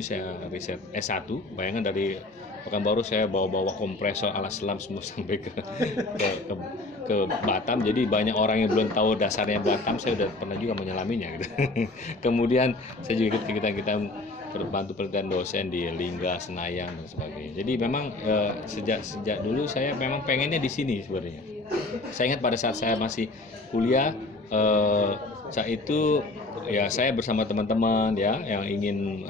saya riset S1. Bayangkan dari Pekanbaru saya bawa kompresor alas selam semua sampai ke Batam. Jadi banyak orang yang belum tahu dasarnya Batam, saya udah pernah juga menyelaminya gitu. Kemudian saya juga ikut kita bantu penelitian dosen di Lingga, Senayan dan sebagainya. Jadi memang sejak dulu saya memang pengennya di sini sebenarnya. Saya ingat pada saat saya masih kuliah saat itu ya saya bersama teman-teman ya yang ingin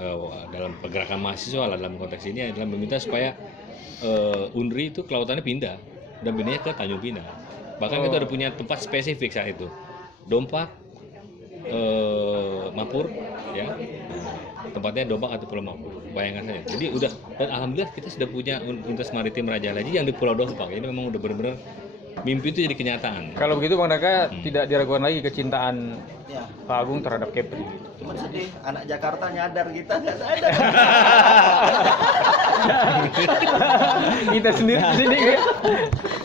dalam pergerakan mahasiswa dalam konteks ini adalah meminta supaya UNRI itu kelautannya pindah dan pindahnya ke Tanjung Pinang. Bahkan kita udah punya tempat spesifik saat itu, Dompak, Mapur ya. Tempatnya Dompak atau Pulau Mapur, bayangkan saja. Jadi udah, dan alhamdulillah kita sudah punya Universitas Maritim Raja Laji yang di Pulau Dompak. Ini memang udah benar-benar mimpi itu jadi kenyataan. Kalau begitu Bang Daka tidak diragukan lagi kecintaan Pak Agung terhadap Kepri. Cuma sedih, anak Jakarta nyadar, kita nggak sadar. Kita sendiri di sini.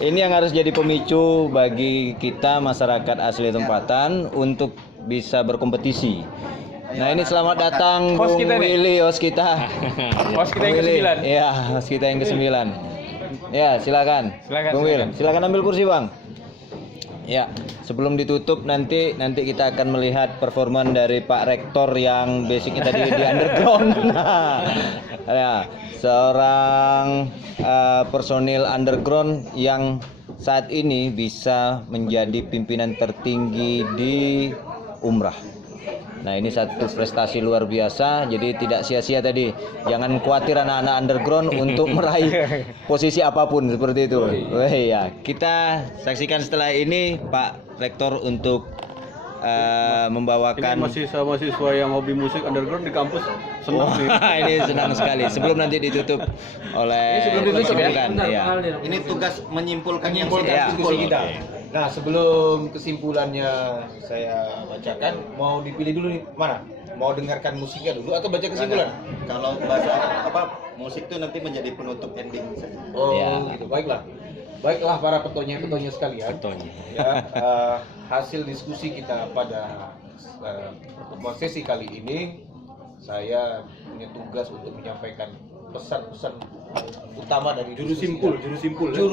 Ini yang harus jadi pemicu bagi kita masyarakat asli tempatan untuk bisa berkompetisi. Nah ini selamat datang Bung Willy, host kita. Host kita yang ke-9. Iya, host kita yang ke-9. Ya, silakan. Silakan, Bung Wil, silakan. silakan ambil kursi, Bang. Ya, sebelum ditutup nanti kita akan melihat performan dari Pak Rektor yang basicnya tadi di underground. Ya, seorang personil underground yang saat ini bisa menjadi pimpinan tertinggi di Umrah. Nah, ini satu prestasi luar biasa, jadi tidak sia-sia tadi. Jangan khawatir anak-anak underground untuk meraih posisi apapun seperti itu. Wah, ya. Kita saksikan setelah ini Pak Rektor untuk membawakan mahasiswa yang hobi musik underground di kampus senang sih. Wah, ini senang sekali. Sebelum nanti ditutup oleh sebelum ditutup ya? ya. Ini tugas menyimpulkan yang Menyimpulkan sudah diskusi kita. Oke. Nah, sebelum kesimpulannya saya bacakan, mau dipilih dulu nih mana? Mau dengarkan musiknya dulu atau baca kesimpulan? Kalau bahasa musik itu nanti menjadi penutup ending saja. Oh, Ya. gitu. Baiklah. Baiklah para petonya sekalian. Ya, hasil diskusi kita pada pertemuan sesi kali ini, saya punya tugas untuk menyampaikan pesan-pesan utama dari Juru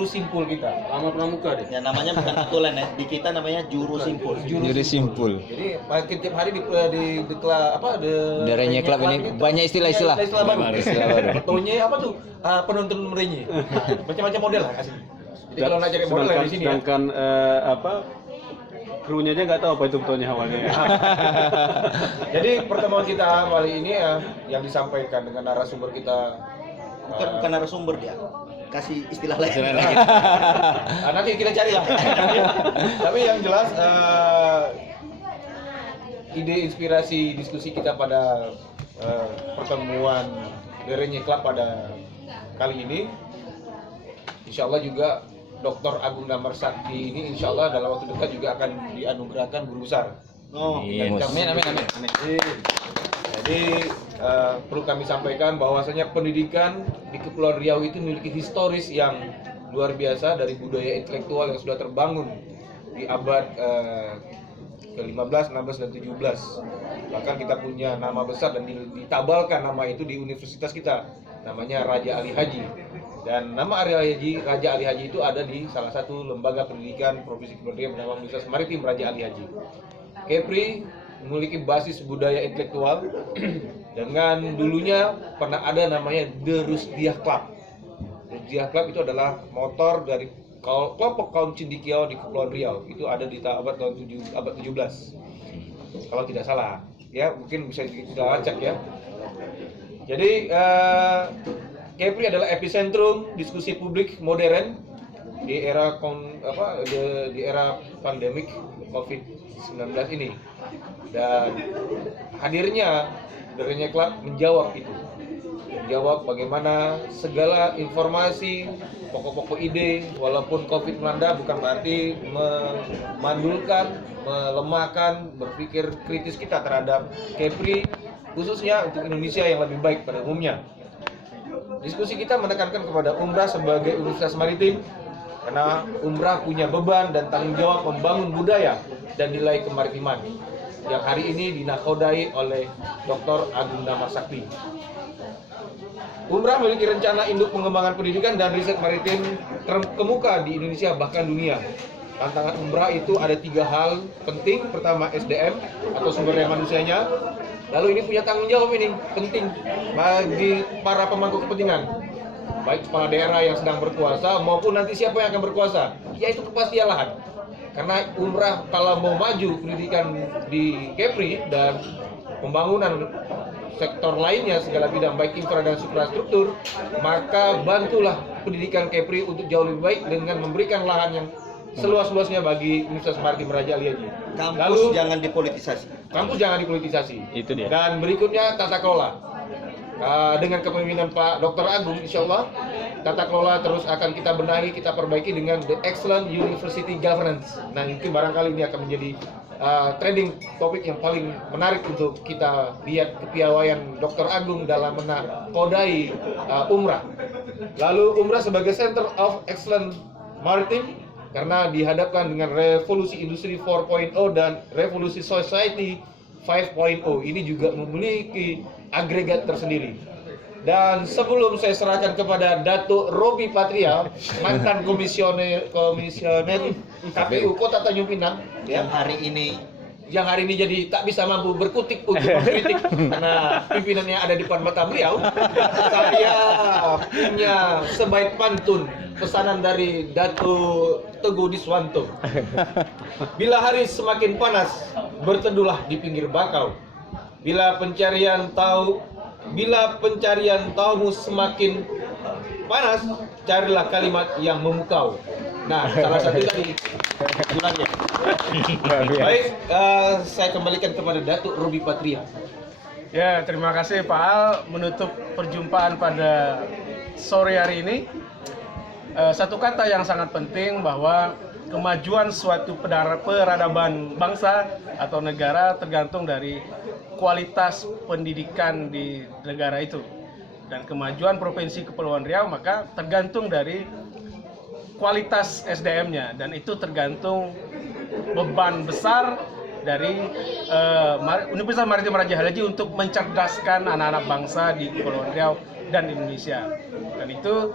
simpul kita. Lama pramuka deh. Ya namanya bukan kebetulan ya. Di kita namanya juru simpul. Jadi simpul. Jadi makin tiap hari di Derenya Club ini banyak istilah-istilah. Istilah baru. Istilah baru. Petonye apa tuh? Penonton merenye. Macam-macam model lah kasih. Jadi kalau nak cari model ya di sini ya. Sedangkan krunya aja nggak tahu apa itu betulnya awalnya. Jadi pertemuan kita kali ini ya yang disampaikan dengan narasumber kita Bukan narasumber dia. Kasih istilah lain. nanti kita cari lah. Tapi yang jelas ide inspirasi diskusi kita pada pertemuan Derenya Club pada kali ini, insya Allah juga Dr. Agung Damar Sakti ini insya Allah dalam waktu dekat juga akan dianugerahkan guru besar. Oh, Iya, Amin. Jadi perlu kami sampaikan bahwasanya pendidikan di Kepulauan Riau itu memiliki historis yang luar biasa dari budaya intelektual yang sudah terbangun di abad ke-15, 16, dan 17. Bahkan kita punya nama besar dan ditabalkan nama itu di universitas kita, namanya Raja Ali Haji. Dan nama Raja Ali Haji itu ada di salah satu lembaga pendidikan Provinsi Kepulauan Riau bernama Universitas Maritim Raja Ali Haji. Kepri memiliki basis budaya intelektual dengan dulunya pernah ada namanya The Rusdiah Club. Rusdiah Club itu adalah motor dari kelompok kaum cendekiawan di Kepulauan Riau. Itu ada di abad 17 kalau tidak salah. Ya, mungkin bisa kita lacak ya. Jadi Kepri adalah epicentrum diskusi publik modern di era di era pandemik COVID-19 ini. Dan hadirnya Derenya Club menjawab itu. Menjawab bagaimana segala informasi, pokok-pokok ide, walaupun COVID melanda bukan berarti memandulkan, melemahkan berpikir kritis kita terhadap Kepri, khususnya untuk Indonesia yang lebih baik pada umumnya. Diskusi kita menekankan kepada Umrah sebagai universitas maritim, karena Umrah punya beban dan tanggung jawab membangun budaya dan nilai kemaritiman yang hari ini dinakodai oleh Dr. Agung Damar Sakti. Umrah memiliki rencana induk pengembangan pendidikan dan riset maritim terkemuka di Indonesia bahkan dunia. Tantangan Umrah itu ada 3 hal penting. Pertama, SDM atau sumber daya manusianya. Lalu ini punya tanggung jawab ini penting bagi para pemangku kepentingan, baik kepala daerah yang sedang berkuasa maupun nanti siapa yang akan berkuasa, yaitu kepastian lahan. Karena Umrah kalau mau maju pendidikan di Kepri dan pembangunan sektor lainnya segala bidang baik infra dan infrastruktur, maka bantulah pendidikan Kepri untuk jauh lebih baik dengan memberikan lahan yang seluas-luasnya bagi Universitas Maritim Raja Ali Haji. Kampus jangan dipolitisasi. Kampus jangan dipolitisasi. Itu dia. Dan berikutnya tata kelola. Dengan kepemimpinan Pak Dr. Agung, insya Allah tata kelola terus akan kita benahi, kita perbaiki dengan the excellent university governance. Nah, itu barangkali ini akan menjadi trending topik yang paling menarik untuk kita lihat kepiawaian Dr. Agung dalam menakodai Umrah. Lalu Umrah sebagai Center of Excellence Maritim karena dihadapkan dengan revolusi industri 4.0 dan revolusi society 5.0. Ini juga memiliki agregat tersendiri. Dan sebelum saya serahkan kepada Datuk Robi Patria, mantan komisioner KPU Kota Tanjung Pinang, Yang hari ini yang hari ini jadi tak bisa mampu berkutik untuk mengkritik karena pimpinannya ada di depan mata beliau. Saya punya sebaik pantun pesanan dari Datuk Teguh Diswanto. Bila hari semakin panas, berteduhlah di pinggir bakau. Bila pencarian tahumu semakin panas, carilah kalimat yang memukau. Nah, salah satu tadi judulnya. Baik, saya kembalikan kepada Datuk Robi Patria. Ya, terima kasih Pak Al menutup perjumpaan pada sore hari ini. Satu kata yang sangat penting bahwa kemajuan suatu peradaban bangsa atau negara tergantung dari kualitas pendidikan di negara itu. Dan kemajuan Provinsi Kepulauan Riau maka tergantung dari kualitas SDM-nya, dan itu tergantung beban besar dari Universitas Maritim Raja Halaji untuk mencerdaskan anak-anak bangsa di Kepulauan Riau dan Indonesia. Dan itu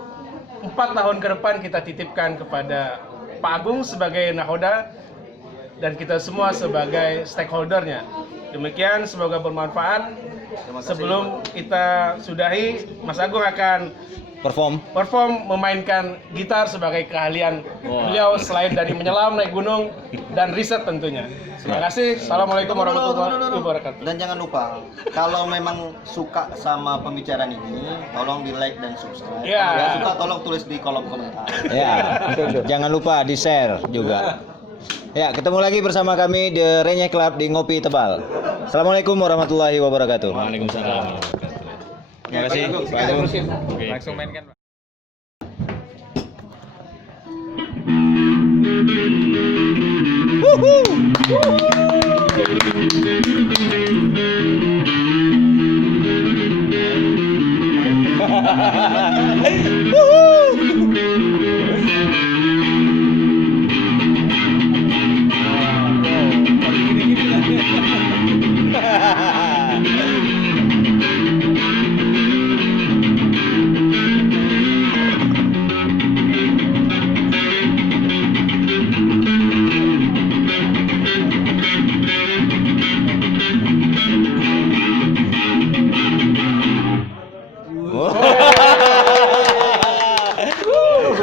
4 tahun ke depan kita titipkan kepada Pak Agung sebagai nahoda dan kita semua sebagai stakeholdernya. Demikian, semoga bermanfaat. Sebelum kita sudahi, Mas Agung akan perform memainkan gitar sebagai keahlian beliau selain dari menyelam, naik gunung, dan riset tentunya. Terima kasih. Assalamualaikum warahmatullahi wabarakatuh. Dan jangan lupa, kalau memang suka sama pembicaraan ini, tolong di like dan subscribe. Ya. Kalau nggak suka, tolong tulis di kolom komentar. Ya, jangan lupa di-share juga. Ya, ketemu lagi bersama kami di Renyeh Club di Ngopi Tebal. Assalamualaikum warahmatullahi wabarakatuh. Waalaikumsalam. Terima kasih, Pak Agung. Oke. Langsung mainkan, Pak.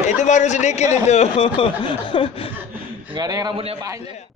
Itu baru sedikit itu. Nggak ada yang rambutnya panjang.